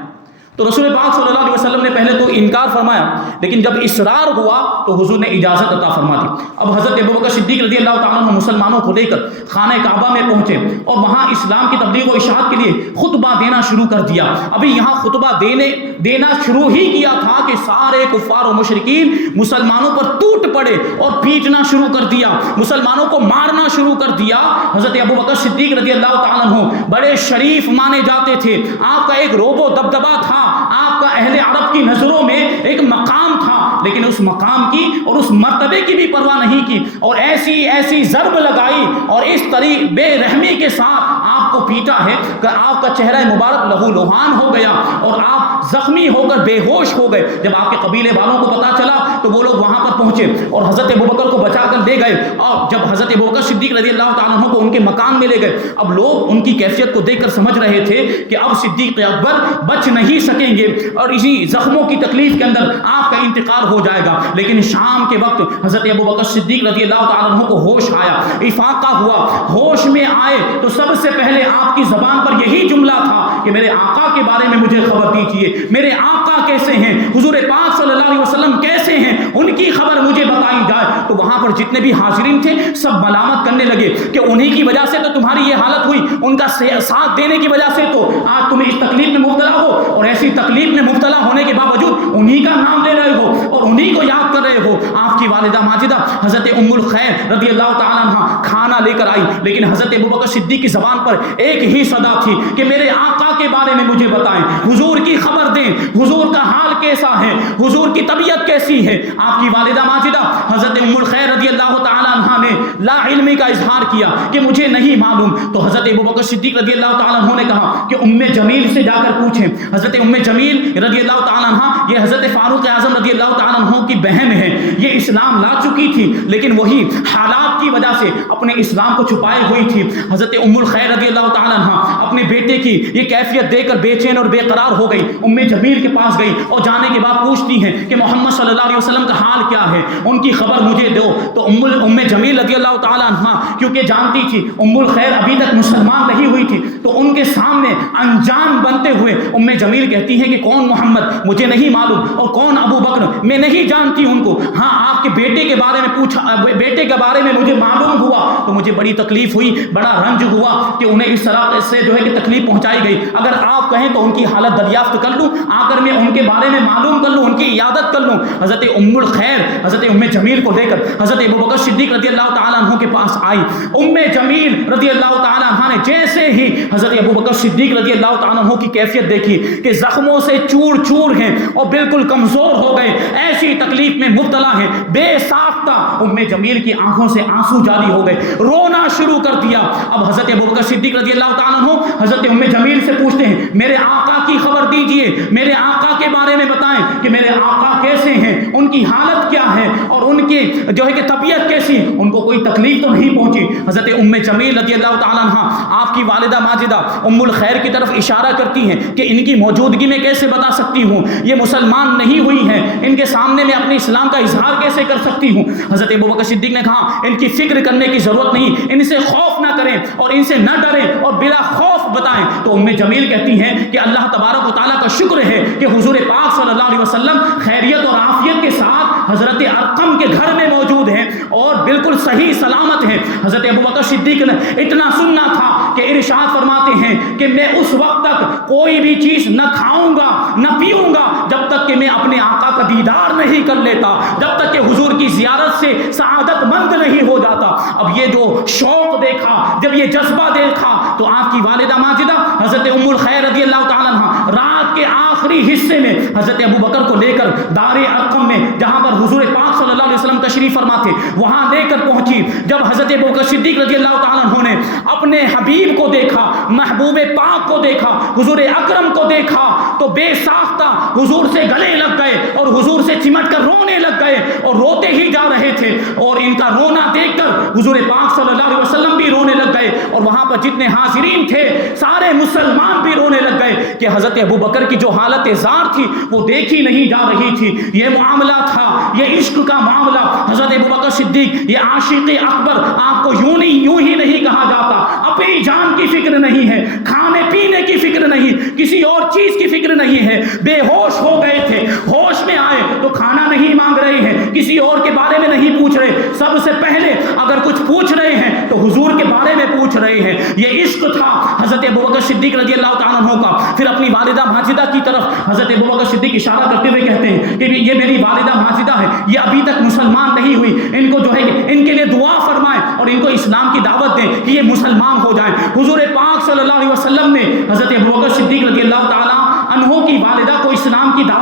تو رسول پاک صلی اللہ علیہ وسلم نے پہلے تو انکار فرمایا, لیکن جب اصرار ہوا تو حضور نے اجازت عطا فرما دی. اب حضرت ابوبکر صدیق رضی اللہ تعالیٰ عنہ مسلمانوں کو لے کر خانہ کعبہ میں پہنچے اور وہاں اسلام کی تبلیغ و اشاعت کے لیے خطبہ دینا شروع کر دیا. ابھی یہاں خطبہ دینا شروع ہی کیا تھا کہ سارے کفار و مشرکین مسلمانوں پر ٹوٹ پڑے اور پیٹنا شروع کر دیا, مسلمانوں کو مارنا شروع کر دیا. حضرت ابوبکر صدیق رضی اللہ تعالیٰ عنہ بڑے شریف مانے جاتے تھے, آپ کا ایک روب و دبدبا تھا, آپ کا اہل عرب کی نظروں میں ایک مقام تھا، لیکن اس مقام کی اور اس مرتبے کی بھی پرواہ نہیں کی، اور ایسی ایسی ضرب لگائی اور اس طریق بے رحمی کے ساتھ آپ کو پیٹا ہے کہ آپ کا چہرہ مبارک لہو لہان ہو گیا اور آپ زخمی ہو کر بے ہوش ہو گئے۔ جب آپ کے قبیلے والوں کو پتا چلا تو وہ لوگ وہاں پر پہنچے اور حضرت ابوبکر کو بچا کر لے گئے، اور جب حضرت ابوبکر صدیق رضی اللہ تعالیٰ عنہ کو ان کے مکان میں لے گئے، اب لوگ ان کی کیفیت کو دیکھ کر سمجھ رہے تھے کہ اب صدیق اکبر بچ نہیں سکیں گے اور اسی زخموں کی تکلیف کے اندر آپ کا انتقال ہو جائے گا۔ لیکن شام کے وقت حضرت ابوبکر صدیق رضی اللہ تعالیٰ عنہ کو ہوش آیا، افاقہ ہوا، ہوش میں آئے تو سب سے پہلے آپ کی زبان پر یہی جملہ تھا کہ میرے آقا کے بارے میں مجھے خبر دیجیے، میرے آقا کیسے ہیں، حضور پاک صلی اللہ علیہ وسلم کیسے ہیں، ان کی خبر مجھے بتائی جائے۔ تو وہاں پر جتنے بھی حاضرین تھے سب ملامت کرنے لگے کہ انہی کی وجہ سے تو تمہاری یہ حالت ہوئی، ان کا ساتھ دینے کی وجہ سے تو آج تم اس تکلیف میں مبتلا ہو، اور ایسی تکلیف میں مبتلا ہونے کے باوجود انہی کا نام لے رہے ہو اور انہی کو یاد کر رہے ہو۔ آپ کی والدہ ماجدہ حضرت ام الخیر رضی اللہ تعالیٰ عنہ کھانا لے کر آئی، لیکن حضرت ابوبکر صدیق کی زبان پر ایک ہی صدا تھی کہ میرے آقا کے بارے میں مجھے بتائیں، حضور کی خبر دیں، حضور کا حال کیسا ہے، حضور کی طبیعت کیسی ہے۔ آپ کی والدہ ماجدہ حضرت ام الخیر رضی اللہ تعالیٰ عنہ نے لا علمی کا اظہار کیا کہ مجھے نہیں معلوم۔ تو حضرت ابوبکر صدیق رضی اللہ تعالیٰ عنہ نے کہا کہ ام جمیل سے جا کر پوچھیں۔ حضرت ام جمیل رضی اللہ تعالیٰ عنہ یہ حضرت فاروق اعظم رضی اللہ تعالیٰ عنہ کی بہن ہے، یہ اسلام لا چکی تھی لیکن وہی حالات کی وجہ سے اپنے اسلام کو چھپائے ہوئی تھی۔ حضرت ام الخیر رضی اللہ تعالیٰ عنہ اپنے بیٹے کی یہ کیفیت دیکھ کر بے چین اور بے قرار ہو گئی، ام جمیل کے پاس گئی اور جانے کے بعد پوچھتی ہیں کہ محمد صلی اللہ علیہ وسلم کا حال کیا ہے، ان کی خبر مجھے دو۔ تو ام جمیل رضی اللہ تعالیٰ عنہ کیونکہ جانتی تھی ام الخیر ابھی تک مسلمان نہیں ہوئی تھی، تو ان کے سامنے انجان بنتے ہوئے ام جمیل کہتی ہیں کہ کون محمد مجھے نہیں معلوم اور کون ابو بکر میں نہیں جانتی ان کو، ہاں آپ کے بیٹے کے بارے میں پوچھا، بیٹے کے بارے میں مجھے معلوم ہوا تو مجھے بڑی تکلیف ہوئی، بڑا رنج ہوا کہ انہیں اس طرح سے جو ہے کہ تکلیف پہنچائی گئی۔ اگر آپ کہیں تو ان کی حالت دریافت کر لوں، آ کر میں ان کے بارے میں معلوم کر لوں، ان کی عیادت کر لوں۔ حضرت ام الخیر حضرت ام جمیل کو لے کر حضرت ابوبکر صدیق رضی اللہ تعالیٰ عنہ کے پاس آئی۔ ام جمیل رضی اللہ تعالیٰ عنہ نے جیسے ہی حضرت ابوبکر صدیق رضی اللہ تعالیٰ عنہ کی کیفیت دیکھی کہ زخموں سے چور چور ہیں اور بالکل کمزور ہو گئے، ایسی تکلیف میں مبتلا ہیں، بے ساختہ ام جمیل کی آنکھوں سے آنسو جاری ہو گئے، رونا شروع کر دیا۔ اب حضرت ابوبکر صدیق رضی اللہ تعالیٰ عنہ حضرت ام جمیل سے پوچھتے ہیں میرے آقا کی خبر دیجئے، میرے آقا کے بارے میں بتائیں کہ میرے آقا کیسے ہیں، ان کی حالت کیا ہے اور ان کی جو ہے کہ طبیعت کیسی، ان کو کوئی تکلیف تو نہیں پہنچی۔ حضرت ام جمیل رضی اللہ تعالیٰ عنہ آپ کی والدہ ماجدہ ام الخیر کی طرف اشارہ کرتی ہیں کہ ان کی موجودگی میں کیسے بتا سکتی ہوں، یہ مسلمان نہیں ہوئی ہیں، ان کے سامنے میں اپنے اسلام کا اظہار کیسے کر سکتی ہوں۔ حضرت ابوبکر صدیق نے کہا ان کی فکر کرنے کی ضرورت نہیں، ان سے خوف نہ کریں اور ان سے نہ ڈریں اور بلا خوف بتائیں۔ تو ام جمیل کہتی ہیں کہ اللہ تبارک و تعالیٰ کا شکر ہے کہ حضور پاک صلی اللہ علیہ وسلم خیریت اور عافیت کے ساتھ حضرت ارقم کے گھر میں موجود ہیں اور بالکل صحیح سلامت ہیں۔ حضرت ابوبکر صدیق نے اتنا سننا تھا کہ ارشاد فرماتے ہیں کہ میں اس وقت تک کوئی بھی چیز نہ کھاؤں گا نہ پیوں گا جب تک کہ میں اپنے آقا کا دیدار نہیں کر لیتا، جب تک کہ حضور کی زیارت سے سعادت مند نہیں ہو جاتا۔ اب یہ جو شوق دیکھا، جب یہ جذبہ دیکھا تو آپ کی والدہ ماجدہ حضرت ام الخیر رضی اللہ تعالیٰ عنہ رات کے آخری حصے میں حضرت ابوبکر کو لے کر دار ارقم میں جہاں پر حضور پاک صلی اللہ علیہ وسلم تشریف فرما تھے وہاں لے کر پہنچی۔ جب حضرت ابوبکر صدیق رضی اللہ تعالیٰ عنہ نے اپنے حبیب کو دیکھا، محبوب پاک کو دیکھا، حضور اکرم کو دیکھا تو بے ساختہ حضور سے گلے لگ گئے اور حضور سے چمٹ کر رونے لگ گئے اور روتے ہی جا رہے تھے، اور ان کا رونا دیکھ کر حضور پاک صلی اللہ علیہ وسلم بھی رونے لگ گئے اور وہاں پر جتنے حاضرین تھے سارے مسلمان بھی رونے لگ گئے کہ حضرت ابوبکر کی جو حالت زار تھی وہ دیکھی نہیں جا رہی تھی۔ یہ معاملہ تھا، یہ عشق کا معاملہ۔ حضرت ابوبکر صدیق یہ عاشق اکبر، آپ کو یوں ہی نہیں کہا جاتا، اپنی جان کی فکر نہیں ہے، کھانے پینے کی فکر نہیں، کسی اور چیز کی فکر نہیں ہے، بے ہوش ہو گئے تھے، ہوش میں آئے تو کھانا نہیں مانگ رہے ہیں، کسی اور کے بارے میں نہیں پوچھ رہے، سب سے پہلے اگر کچھ پوچھ رہے ہیں تو حضور کے بارے میں پوچھ رہے ہیں۔ یہ عشق تھا حضرت ابوبکر صدیق رضی اللہ تعالیٰ عنہ کا۔ پھر اپنی والدہ ماجدہ کی طرف حضرت ابوبکر صدیق اشارہ کرتے ہوئے کہتے ہیں کہ یہ میری والدہ ماجدہ ہے، یہ ابھی تک مسلمان نہیں ہوئی، ان کو جو ہے ان کے لیے دعا فرمائیں اور ان کو اسلام کی دعوت دیں کہ یہ مسلمان ہو جائیں۔ حضور پاک صلی اللہ علیہ وسلم نے حضرت ابوبکر صدیق رضی اللہ تعالیٰ عنہ کی والدہ کو اسلام کی دعوت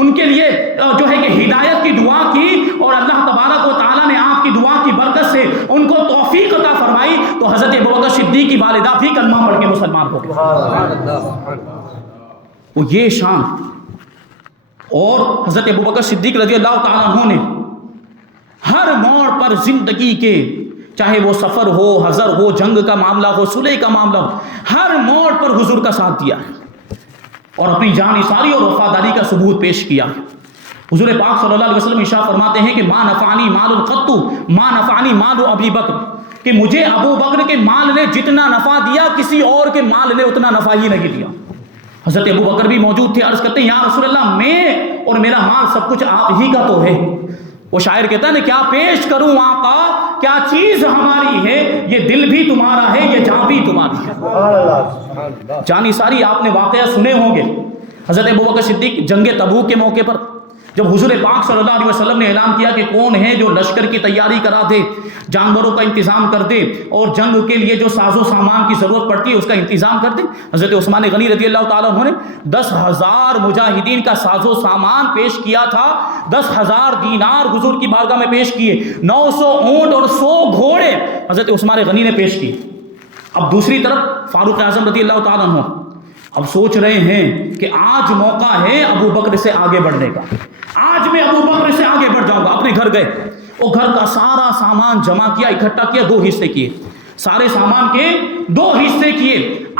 ان کے لیے جو ہے کہ ہدایت کی دعا کی اور اللہ تبارک و تعالیٰ نے آپ کی دعا کی برکت سے ان کو توفیق عطا فرمائی تو حضرت ابوبکر صدیق کی والدہ بھی کلمہ پڑھ کے مسلمان ہو گئے. سبحان اللہ. وہ یہ شان. اور حضرت ابوبکر صدیق رضی اللہ تعالیٰ عنہ نے ہر موڑ پر زندگی کے چاہے وہ سفر ہو, حضر ہو, جنگ کا معاملہ ہو, صلح کا معاملہ ہو, ہر موڑ پر حضور کا ساتھ دیا اور اپنی جان نثاری اور وفاداری کا ثبوت پیش کیا. حضور پاک صلی اللہ علیہ وسلم ارشاد فرماتے ہیں کہ ما نفعنی مال قط ما نفعنی مال ابی بکر, کہ مجھے ابو بکر کے مال نے جتنا نفع دیا کسی اور کے مال نے اتنا نفع ہی نہیں دیا. حضرت ابو بکر بھی موجود تھے. عرض کرتے ہیں یا رسول اللہ میں اور میرا مال سب کچھ آپ ہی کا تو ہے. وہ شاعر کہتا ہے نا کیا پیش کروں آقا, کیا چیز ہماری ہے, یہ دل بھی تمہارا ہے, یہ جان بھی تمہاری ہے. سبحان اللہ. جانی ساری آپ نے واقعہ سنے ہوں گے. حضرت ابوبکر صدیق جنگ تبوک کے موقع پر جب حضور پاک صلی اللہ علیہ وسلم نے اعلان کیا کہ کون ہے جو لشکر کی تیاری کرا دے, جانوروں کا انتظام کر دے اور جنگ کے لیے جو ساز و سامان کی ضرورت پڑتی ہے اس کا انتظام کر دے, حضرت عثمان غنی رضی اللہ تعالیٰ عنہ نے 10,000 مجاہدین کا ساز و سامان پیش کیا تھا. 10,000 دینار حضور کی بارگاہ میں پیش کیے, 900 اونٹ اور 100 گھوڑے حضرت عثمان غنی نے پیش کیے. اب دوسری طرف فاروق اعظم رضی اللہ تعالیٰ عنہ اب سوچ رہے ہیں کہ آج موقع ہے ابو بکر سے آگے بڑھنے کا, آج میں ابو بکر سے آگے بڑھ جاؤں گا. اپنے گھر گئے, وہ گھر کا سارا سامان جمع کیا, اکٹھا کیا, 2 حصے کیے. سارے سامان کے 2 حصے کیے.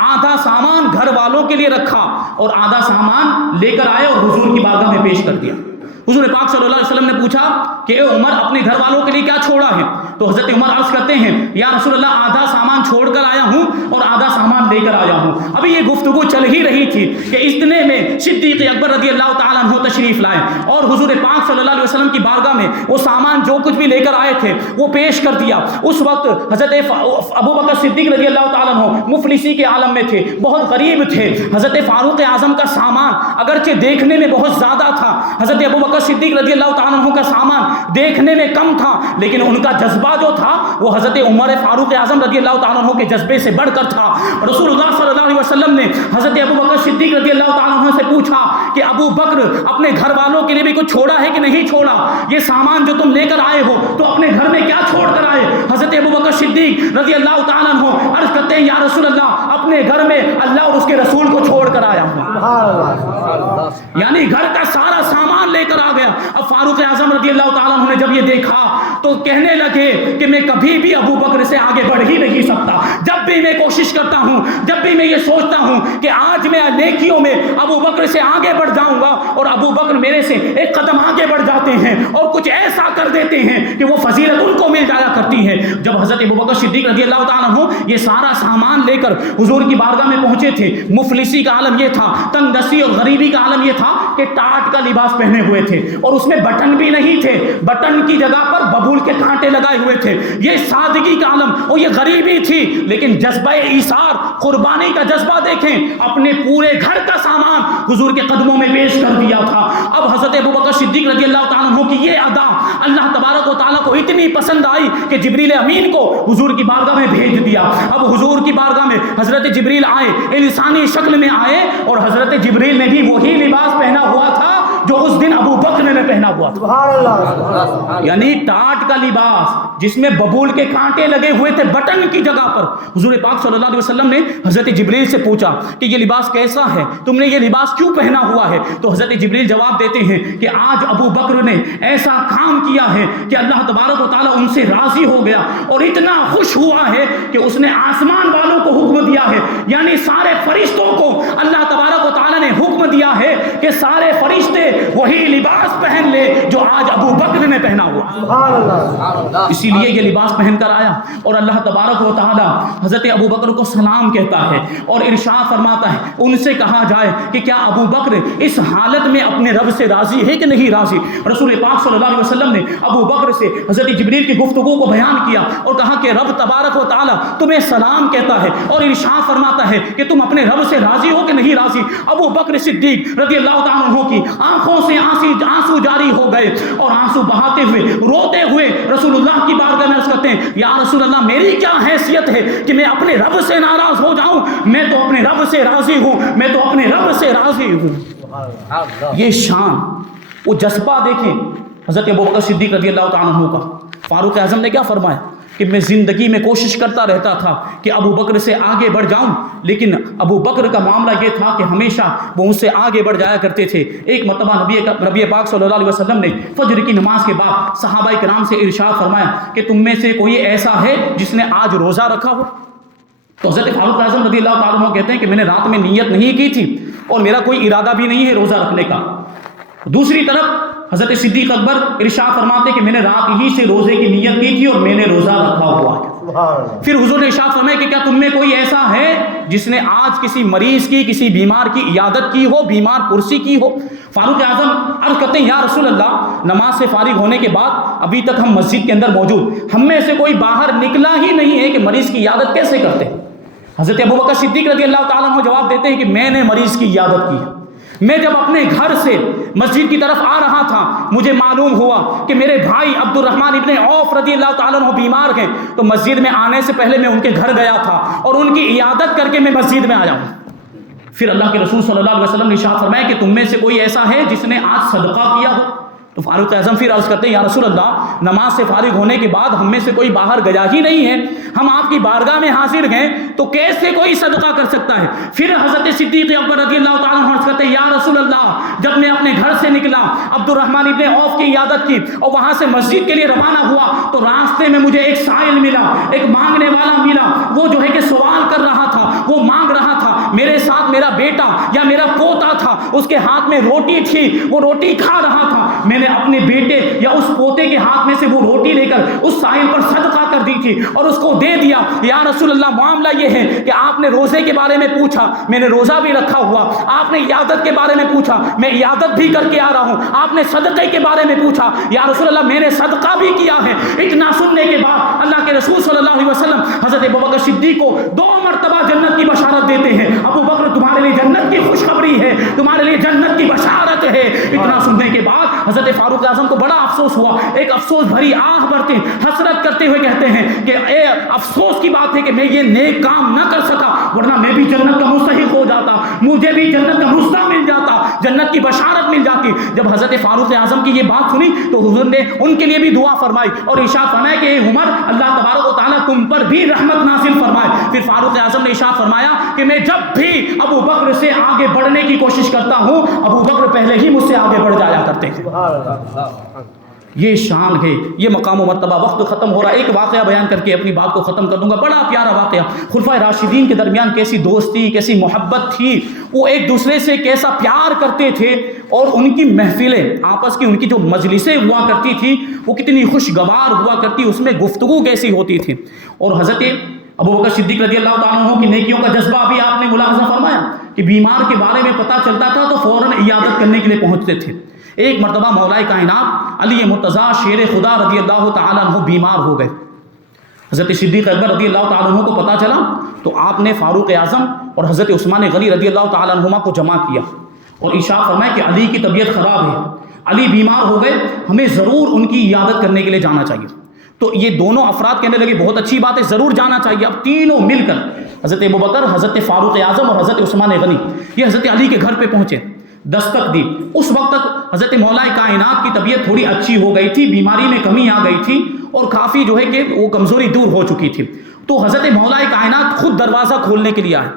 آدھا سامان گھر والوں کے لیے رکھا اور آدھا سامان لے کر آئے اور حضور کی بارگاہ میں پیش کر دیا. حضور پاک صلی اللہ علیہ وسلم نے پوچھا کہ اے عمر اپنے گھر والوں کے لیے کیا چھوڑا ہے؟ تو حضرت عمر عرض کرتے ہیں یا رسول اللہ آدھا سامان چھوڑ کر آیا ہوں اور آدھا سامان لے کر آیا ہوں. ابھی یہ گفتگو چل ہی رہی تھی کہ اتنے میں صدیق اکبر رضی اللہ تعالیٰ عنہ تشریف لائے اور حضور پاک صلی اللہ علیہ وسلم کی بارگاہ میں وہ سامان جو کچھ بھی لے کر آئے تھے وہ پیش کر دیا. اس وقت حضرت ابو بکر صدیق رضی اللہ تعالیٰ عنہ مفلسی کے عالم میں تھے, بہت غریب تھے. حضرت فاروق اعظم کا سامان اگرچہ دیکھنے میں بہت زیادہ تھا, حضرت ابو بکر صدیق رضی اللہ تعالیٰ عنہ کا سامان دیکھنے میں کم تھا, لیکن ان کا جذبہ جو تھا وہ حضرت عمر فاروق اعظم رضی اللہ تعالیٰ عنہ کے جذبے سے بڑھ کر تھا. رسول اللہ صلی اللہ علیہ وسلم نے حضرت ابو بکر صدیق رضی اللہ تعالیٰ عنہ سے پوچھا کہ ابو بکر اپنے گھر والوں کے لیے بھی کچھ چھوڑا ہے کہ نہیں چھوڑا؟ یہ سامان جو تم لے کر آئے ہو تو اپنے گھر میں کیا چھوڑ کر آئے؟ حضرت ابو بکر صدیق رضی اللہ تعالیٰ عنہ عرض کرتے ہیں یا رسول اللہ اپنے گھر میں اللہ اور اس کے رسول کو چھوڑ کر آیا ہوں. یعنی گھر کا سارا سامان لے کر آ گیا. اب فاروق اعظم رضی اللہ تعالیٰ عنہ نے جب یہ دیکھا تو کہنے لگے کہ میں کبھی بھی ابو بکر سے آگے بڑھ ہی نہیں سکتا. جب بھی میں کوشش کرتا ہوں, جب بھی میں یہ سوچتا ہوں کہ آج میں نیکیوں میں ابو بکر سے آگے بڑھ جاؤں گا اور ابو بکر میرے سے ایک قدم آگے بڑھ جاتے ہیں اور کچھ ایسا کر دیتے ہیں کہ وہ فضیلت ان کو مل جایا کرتی ہے. جب حضرت ابو بکر صدیق رضی اللہ تعالیٰ عنہ یہ سارا سامان لے کر حضور کی بارگاہ میں پہنچے تھے, مفلسی کا عالم یہ تھا, تنگ دستی اور غریبی کا عالم یہ تھا کہ ٹاٹ کا لباس پہنے ہوئے تھے اور اس میں بٹن بھی نہیں تھے, بٹن کی جگہ پر ببول کے کانٹے لگائے ہوئے تھے. یہ سادگی کا عالم اور یہ غریبی تھی, لیکن جذبہ ایثار قربانی کا جذبہ دیکھیں, اپنے پورے گھر کا سامان حضور کے قدموں میں پیش کر دیا تھا. اب حضرت ابوبکر صدیق رضی اللہ تعالیٰ عنہ کی یہ ادا اللہ تبارک و تعالیٰ کو اتنی پسند آئی کہ جبریل امین کو حضور کی بارگاہ میں بھیج دیا. اب حضور کی بارگاہ میں حضرت جبریل آئے, انسانی شکل میں آئے اور حضرت جبریل نے بھی وہی لباس پہنا ہوا تھا جو اس دن ابو بکر نے پہنا ہوا تھا. یعنی ٹاٹ کا لباس جس میں ببول کے کانٹے لگے ہوئے تھے بٹن کی جگہ پر. حضور پاک صلی اللہ علیہ وسلم نے حضرت جبریل سے پوچھا کہ یہ لباس کیسا ہے, تم نے یہ لباس کیوں پہنا ہوا ہے؟ تو حضرت جبریل جواب دیتے ہیں کہ آج ابو بکر نے ایسا کام کیا ہے کہ اللہ تبارک و تعالیٰ ان سے راضی ہو گیا اور اتنا خوش ہوا ہے کہ اس نے آسمان والوں کو حکم دیا ہے, یعنی سارے فرشتوں کو اللہ تبارک و تعالیٰ نے حکم دیا ہے کہ سارے فرشتے وہی لباس پہن لے جو آج ابو بکر نے پہنا ہوا. اسی لیے یہ لباس پہن کر آیا اور اللہ تبارک و تعالیٰ حضرت ابو بکر کو سلام کہتا ہے اور ارشاد فرماتا ہے ان سے کہا جائے کہ کیا ابو بکر اس حالت میں اپنے رب سے راضی ہے کہ نہیں راضی؟ رسول پاک صلی اللہ علیہ وسلم نے ابو بکر سے حضرت جبریل کی گفتگو کو بیان کیا اور کہا کہ رب تبارک و تعالیٰ تمہیں سلام کہتا ہے اور ارشاد فرماتا ہے کہ تم اپنے رب سے راضی ہو کہ نہیں راضی؟ ابو بکر صدیق رضی اللہ تعالیٰ عنہ کی آنکھوں سے آنسو جاری ہو گئے اور آنسو بہاتے ہوئے روتے ہوئے رسول اللہ کی بارگاہ میں عرض کرتے ہیں یا رسول اللہ میری کیا حیثیت ہے کہ میں اپنے رب سے ناراض ہو جاؤں؟ میں تو اپنے رب سے راضی ہوں, میں تو اپنے رب سے راضی ہوں. یہ شان وہ جذبہ دیکھیں حضرت ابوبکر صدیق رضی اللہ تعالیٰ عنہ کا۔ فاروق اعظم نے کیا فرمایا کہ میں زندگی میں کوشش کرتا رہتا تھا کہ ابو بکر سے آگے بڑھ جاؤں، لیکن ابو بکر کا معاملہ یہ تھا کہ ہمیشہ وہ مجھ سے آگے بڑھ جایا کرتے تھے۔ ایک مرتبہ نبی پاک صلی اللہ علیہ وسلم نے فجر کی نماز کے بعد صحابہ کرام سے ارشاد فرمایا کہ تم میں سے کوئی ایسا ہے جس نے آج روزہ رکھا ہو؟ تو حضرت فاروق اعظم رضی اللہ تعالیٰ عنہ کہتے ہیں کہ میں نے رات میں نیت نہیں کی تھی اور میرا کوئی ارادہ بھی نہیں ہے روزہ رکھنے کا۔ دوسری طرف حضرت صدیق اکبر ارشاد فرماتے کہ میں نے رات ہی سے روزے کی نیت کی تھی اور میں نے روزہ رکھا ہوا ہے۔ پھر حضور نے ارشاد فرمایا کہ کیا تم میں کوئی ایسا ہے جس نے آج کسی مریض کی، کسی بیمار کی عیادت کی ہو، بیمار پرسی کی ہو؟ فاروق اعظم عرض کرتے ہیں یا رسول اللہ، نماز سے فارغ ہونے کے بعد ابھی تک ہم مسجد کے اندر موجود، ہم میں سے کوئی باہر نکلا ہی نہیں ہے کہ مریض کی عیادت کیسے کرتے ہیں؟ حضرت ابوبکر صدیق رضی اللہ تعالیٰ عنہ جواب دیتے ہیں کہ میں نے مریض کی عیادت کی ہے۔ میں جب اپنے گھر سے مسجد کی طرف آ رہا تھا، مجھے معلوم ہوا کہ میرے بھائی عبد الرحمن ابن عوف رضی اللہ تعالیٰ عنہ بیمار ہیں، تو مسجد میں آنے سے پہلے میں ان کے گھر گیا تھا اور ان کی عیادت کر کے میں مسجد میں آیا ہوں۔ پھر اللہ کے رسول صلی اللہ علیہ وسلم نے ارشاد فرمایا کہ تم میں سے کوئی ایسا ہے جس نے آج صدقہ کیا ہو؟ تو فاروق اعظم پھر عرض کرتے ہیں یا رسول اللہ، نماز سے فارغ ہونے کے بعد ہم میں سے کوئی باہر گیا ہی نہیں ہے، ہم آپ کی بارگاہ میں حاضر ہیں، تو کیسے کوئی صدقہ کر سکتا ہے؟ پھر حضرت صدیق اکبر رضی اللہ تعالیٰ عنہ عرض کرتے ہیں یا رسول اللہ، جب میں اپنے گھر سے نکلا، عبد الرحمن ابن عوف کی عیادت کی اور وہاں سے مسجد کے لیے روانہ ہوا، تو راستے میں مجھے ایک سائل ملا، ایک مانگنے والا ملا، وہ جو ہے کہ سوال کر رہا تھا، وہ مانگ رہا تھا۔ میرے ساتھ میرا بیٹا یا میرا پوتا تھا، اس کے ہاتھ میں روٹی تھی، وہ روٹی کھا رہا تھا، میں نے اپنے بیٹے یا اس پوتے کے ہاتھ میں سے وہ روٹی لے کر اس سائل پر صدقہ کر دی تھی اور اس کو دے دیا۔ یا رسول اللہ، معاملہ یہ ہے کہ آپ نے روزے کے بارے میں پوچھا، میں نے روزہ بھی رکھا ہوا، آپ نے عیادت کے بارے میں پوچھا، میں عیادت بھی کر کے آ رہا ہوں، آپ نے صدقے کے بارے میں پوچھا، یا رسول اللہ میں نے صدقہ بھی کیا ہے۔ اتنا سننے کے بعد اللہ کے رسول صلی اللہ علیہ وسلم حضرت ابوبکر صدیق کو 2 مرتبہ جنت کی بشارت دیتے ہیں، ابو بکر تمہارے لیے جنت کی خوشخبری ہے، تمہارے لیے جنت کی بشارت ہے۔ اتنا سننے کے بعد حضرت فاروق اعظم کو بڑا افسوس ہوا، ایک افسوس بھری آہ بھرتے حسرت کرتے ہوئے کہتے ہیں کہ اے افسوس کی بات ہے کہ میں یہ نیک کام نہ کر سکا، ورنہ میں بھی جنت کا مستحق ہو جاتا، مجھے بھی جنت کا رستہ مل جاتا، جنت کی بشارت مل جاتی۔ جب حضرت فاروق اعظم کی یہ بات سنی تو حضور نے ان کے لیے بھی دعا فرمائی اور ارشاد فرمایا کہ اے عمر، اللہ تبارک و تعالیٰ تم پر بھی رحمت نازل فرمائے۔ پھر فاروق اعظم نے ارشاد فرمایا کہ میں جب بھی ابو بکر سے آگے بڑھنے کی کوشش کرتا ہوں، ابو بکر پہلے ہی مجھ سے آگے بڑھ جایا کرتے تھے۔ یہ شان ہے، یہ مقام و مرتبہ۔ وقت ختم ہو رہا ہے، ایک واقعہ بیان کر کے اپنی بات کو ختم کر دوں گا، بڑا پیارا واقعہ۔ خلفائے راشدین کے درمیان کیسی دوستی، کیسی محبت تھی، وہ ایک دوسرے سے کیسا پیار کرتے تھے، اور ان کی محفلیں آپس کی، ان کی جو مجلسیں ہوا کرتی تھی وہ کتنی خوشگوار ہوا کرتی، اس میں گفتگو کیسی ہوتی تھی۔ اور حضرت ابوبکر صدیق رضی اللہ تعالیٰ عنہ کی نیکیوں کا جذبہ بھی آپ نے ملاحظہ فرمایا کہ بیمار کے بارے میں پتہ چلتا تھا تو فوراً عیادت کرنے کے لیے پہنچتے تھے۔ ایک مرتبہ مولا کائنات علی مرتضیٰ شیر خدا رضی اللہ تعالیٰ عنہ بیمار ہو گئے۔ حضرت صدیق اکبر رضی اللہ تعالیٰ عنہ کو پتہ چلا تو آپ نے فاروق اعظم اور حضرت عثمان غنی رضی اللہ تعالیٰ عنہما کو جمع کیا اور ارشاد فرمایا کہ علی کی طبیعت خراب ہے، علی بیمار ہو گئے، ہمیں ضرور ان کی عیادت کرنے کے لیے جانا چاہیے۔ تو یہ دونوں افراد کہنے لگے بہت اچھی بات ہے، ضرور جانا چاہیے۔ اب تینوں مل کر حضرت ابوبکر، حضرت فاروق اعظم اور حضرت عثمان غنی یہ حضرت علی کے گھر پہ پہنچے، دستک دی۔ اس وقت تک حضرت مولا کائنات کی طبیعت تھوڑی اچھی ہو گئی تھی، بیماری میں کمی آ گئی تھی اور کافی جو ہے کہ وہ کمزوری دور ہو چکی تھی۔ تو حضرت مولا کائنات خود دروازہ کھولنے کے لیے آئے۔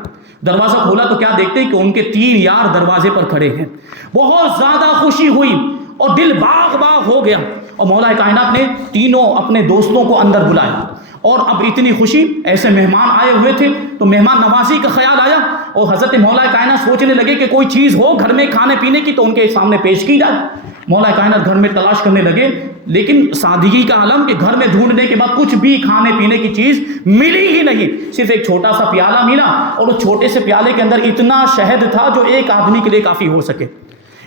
دروازہ کھولا تو کیا دیکھتے ہیں کہ ان کے 3 یار دروازے پر کھڑے ہیں۔ بہت زیادہ خوشی ہوئی اور دل باغ باغ ہو گیا، اور مولا کائنات نے تینوں اپنے دوستوں کو اندر بلایا۔ اور اب اتنی خوشی، ایسے مہمان آئے ہوئے تھے تو مہمان نوازی کا خیال آیا، اور حضرت مولا کائنات سوچنے لگے کہ کوئی چیز ہو گھر میں کھانے پینے کی تو ان کے سامنے پیش کی جائے۔ مولا کائنات گھر میں تلاش کرنے لگے، لیکن سادگی کا عالم کہ گھر میں ڈھونڈنے کے بعد کچھ بھی کھانے پینے کی چیز ملی ہی نہیں، صرف ایک چھوٹا سا پیالہ ملا، اور اس چھوٹے سے پیالے کے اندر اتنا شہد تھا جو ایک آدمی کے لیے کافی ہو سکے۔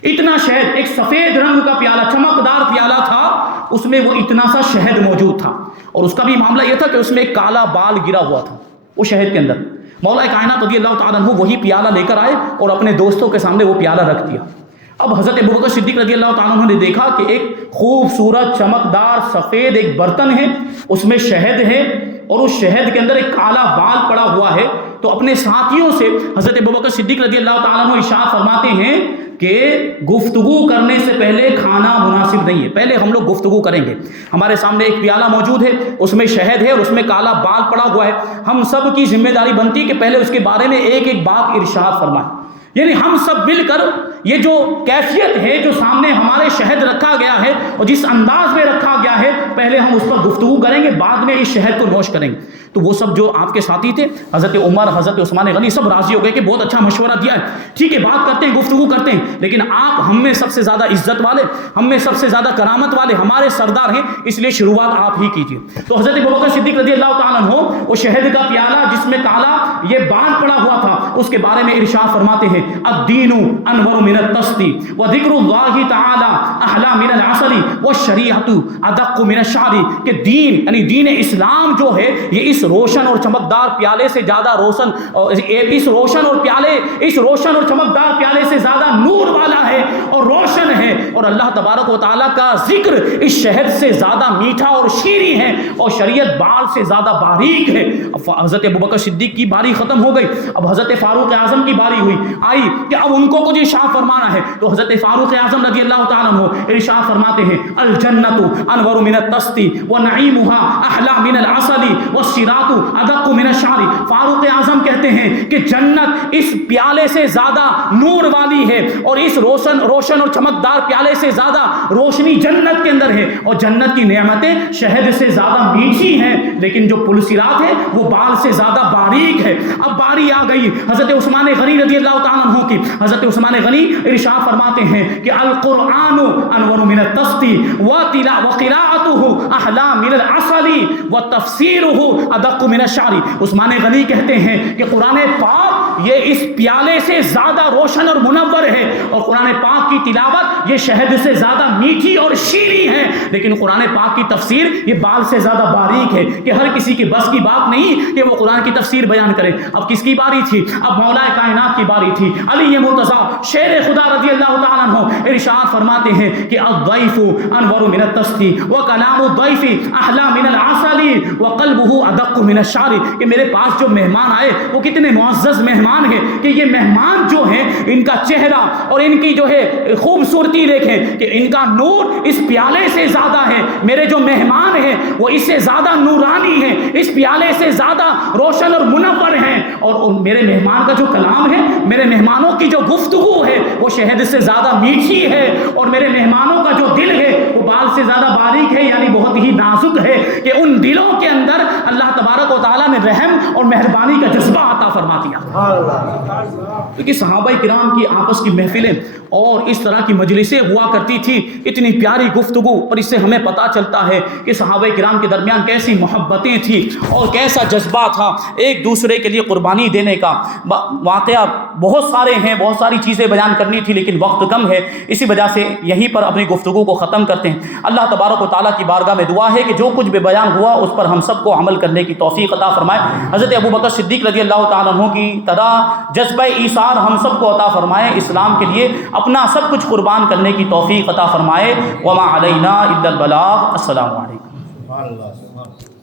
اتنا شہد، ایک سفید رنگ کا پیالہ، چمکدار پیالہ تھا، اس میں وہ اتنا سا شہد موجود تھا، اور اس کا بھی معاملہ یہ تھا کہ اس میں ایک کالا بال گرا ہوا تھا وہ شہد کے اندر۔ مولا کائنات رضی اللہ تعالیٰ عنہ وہی پیالہ لے کر آئے اور اپنے دوستوں کے سامنے وہ پیالہ رکھ دیا۔ اب حضرت ابوبکر صدیق رضی اللہ تعالیٰ عنہ نے دیکھا کہ ایک خوبصورت چمکدار سفید ایک برتن ہے، اس میں شہد ہے، اور اس شہد کے اندر ایک کالا بال پڑا ہوا ہے۔ تو اپنے ساتھیوں سے حضرت ابوبکر صدیق رضی اللہ تعالیٰ عنہ ارشاد فرماتے ہیں کہ گفتگو کرنے سے پہلے کھانا مناسب نہیں ہے، پہلے ہم لوگ گفتگو کریں گے۔ ہمارے سامنے ایک پیالہ موجود ہے، اس میں شہد ہے اور اس میں کالا بال پڑا ہوا ہے، ہم سب کی ذمہ داری بنتی ہے کہ پہلے اس کے بارے میں ایک ایک بات ارشاد فرمائیں۔ یعنی ہم سب مل کر یہ جو کیفیت ہے جو سامنے ہمارے شہد رکھا گیا ہے اور جس انداز میں رکھا گیا ہے، پہلے ہم اس پر گفتگو کریں گے، بعد میں اس شہد کو نوش کریں گے۔ تو وہ سب جو آپ کے ساتھی تھے، حضرت عمر، حضرت عثمان غنی، سب راضی ہو گئے کہ بہت اچھا مشورہ دیا ہے، ٹھیک ہے بات کرتے ہیں، گفتگو کرتے ہیں، لیکن آپ ہم میں سب سے زیادہ عزت والے، ہم میں سب سے زیادہ کرامت والے ہمارے سردار ہیں، اس لیے شروعات آپ ہی کیجیے۔ تو حضرت ابوبکر صدیق رضی اللہ تعالیٰ عنہ وہ شہد کا پیالہ جس میں کالا یہ بال پڑا ہوا تھا، اس کے بارے میں ارشاد فرماتے ہیں الدین انور من التستی وذکر اللہ تعالی احلی من العسل والشریعۃ ادق من الشعر، کہ دین یعنی دین اسلام جو ہے یہ اس روشن اور چمکدار پیالے سے زیادہ روشن، اس روشن اور چمکدار پیالے سے زیادہ نور والا ہے اور روشن ہے، اور اللہ تبارک و تعالیٰ کا ذکر اس شہد سے زیادہ میٹھا اور شیریں ہے، اور شریعت بال سے زیادہ باریک ہے۔ اب حضرت ابوبکر صدیق کی باری ختم ہو گئی، اب حضرت فاروق اعظم کی باری آئی کہ اب ان کو کچھ ارشاد فرمانا ہے۔ تو حضرت فاروق اعظم رضی اللہ تعالیٰ عنہ ارشاد فرماتے ہیں الجنت انور من التست ونعیمها احلی من العسل والصراط ادق من الشعر۔ فاروق اعظم کہتے ہیں کہ جنت اس پیالے سے زیادہ نور والی ہے، اور اس روشن اور چمکدار پیالے سے زیادہ روشنی جنت کے اندر ہے، اور جنت کی نعمتیں شہد سے زیادہ میٹھی ہیں، لیکن جو پلسرات ہے وہ بال سے زیادہ باریک ہے۔ اب باری آ گئی حضرت عثمان غنی رضی اللہ تعالیٰ عنہ کی۔ حضرت عثمان غنی ارشاد فرماتے ہیں کہ القرآن انور من التست وقراءته احلی من العسل وتفسیرہ ادق من الشعر۔ عثمان غنی کہتے ہیں کہ قرآن پاک یہ اس پیالے سے زیادہ روشن اور منور ہے، اور قرآن پاک کی تلاوت یہ شہد سے زیادہ میٹھی اور شیریں ہے، لیکن قرآن پاک کی تفسیر یہ بال سے زیادہ باریک ہے، کہ ہر کسی کی بس کی بات نہیں کہ وہ قرآن کی تفسیر بیان کرے۔ اب کس کی باری تھی؟ اب مولا کائنات کی باری تھی، علی مرتضیٰ شیر خدا رضی اللہ تعالیٰ عنہ ارشاد فرماتے ہیں کہ الضیف انور من التست وکلام الضیف احلی من العسل وقلبہ ادق من الشعر، کہ میرے پاس جو مہمان آئے وہ کتنے معزز مہمان ہیں، کہ یہ مہمان جو ہیں ان کا چہرہ اور ان کی جو ہے خوبصورتی دیکھیں کہ ان کا نور اس پیالے سے زیادہ ہے، میرے جو مہمان ہیں وہ اس سے زیادہ نورانی ہیں، اس پیالے سے زیادہ روشن اور منور ہیں، اور میرے مہمان کا جو کلام ہے، میرے مہمانوں کی جو گفتگو ہے وہ شہد سے زیادہ میٹھی ہے، اور میرے مہمانوں کا جو دل ہے وہ بال سے زیادہ باریک ہے، یعنی بہت ہی نازک ہے، کہ ان دلوں کے اندر اللہ تبارک و تعالیٰ نے رحم اور مہربانی کا جذبہ عطا فرما دیا۔ کیونکہ صحابہ کرام کی آپس کی محفلیں اور اس طرح کی مجلسیں ہوا کرتی تھی، اتنی پیاری گفتگو، اور اس سے ہمیں پتہ چلتا ہے کہ صحابہ کرام کے درمیان کیسی محبتیں تھیں اور کیسا جذبہ تھا ایک دوسرے کے لیے قربانی دینے کا۔ واقعہ بہت سارے ہیں، بہت ساری چیزیں بیان کرنی تھی، لیکن وقت کم ہے، اسی وجہ سے یہیں پر اپنی گفتگو کو ختم کرتے ہیں۔ اللہ تبارک و تعالیٰ کی بارگاہ میں دعا ہے کہ جو کچھ بھی بیان ہوا اس پر ہم سب کو عمل کرنے کی توفیق عطا فرمائے۔ حضرت ابوبکر صدیق رضی اللہ تعالیٰ عنہ کی طرح جذبہ ایثار ہم سب کو عطا فرمائے، اسلام کے لیے اپنا سب کچھ قربان کرنے کی توفیق عطا فرمائے۔ وما علینا الا البلاغ۔ السلام علیکم۔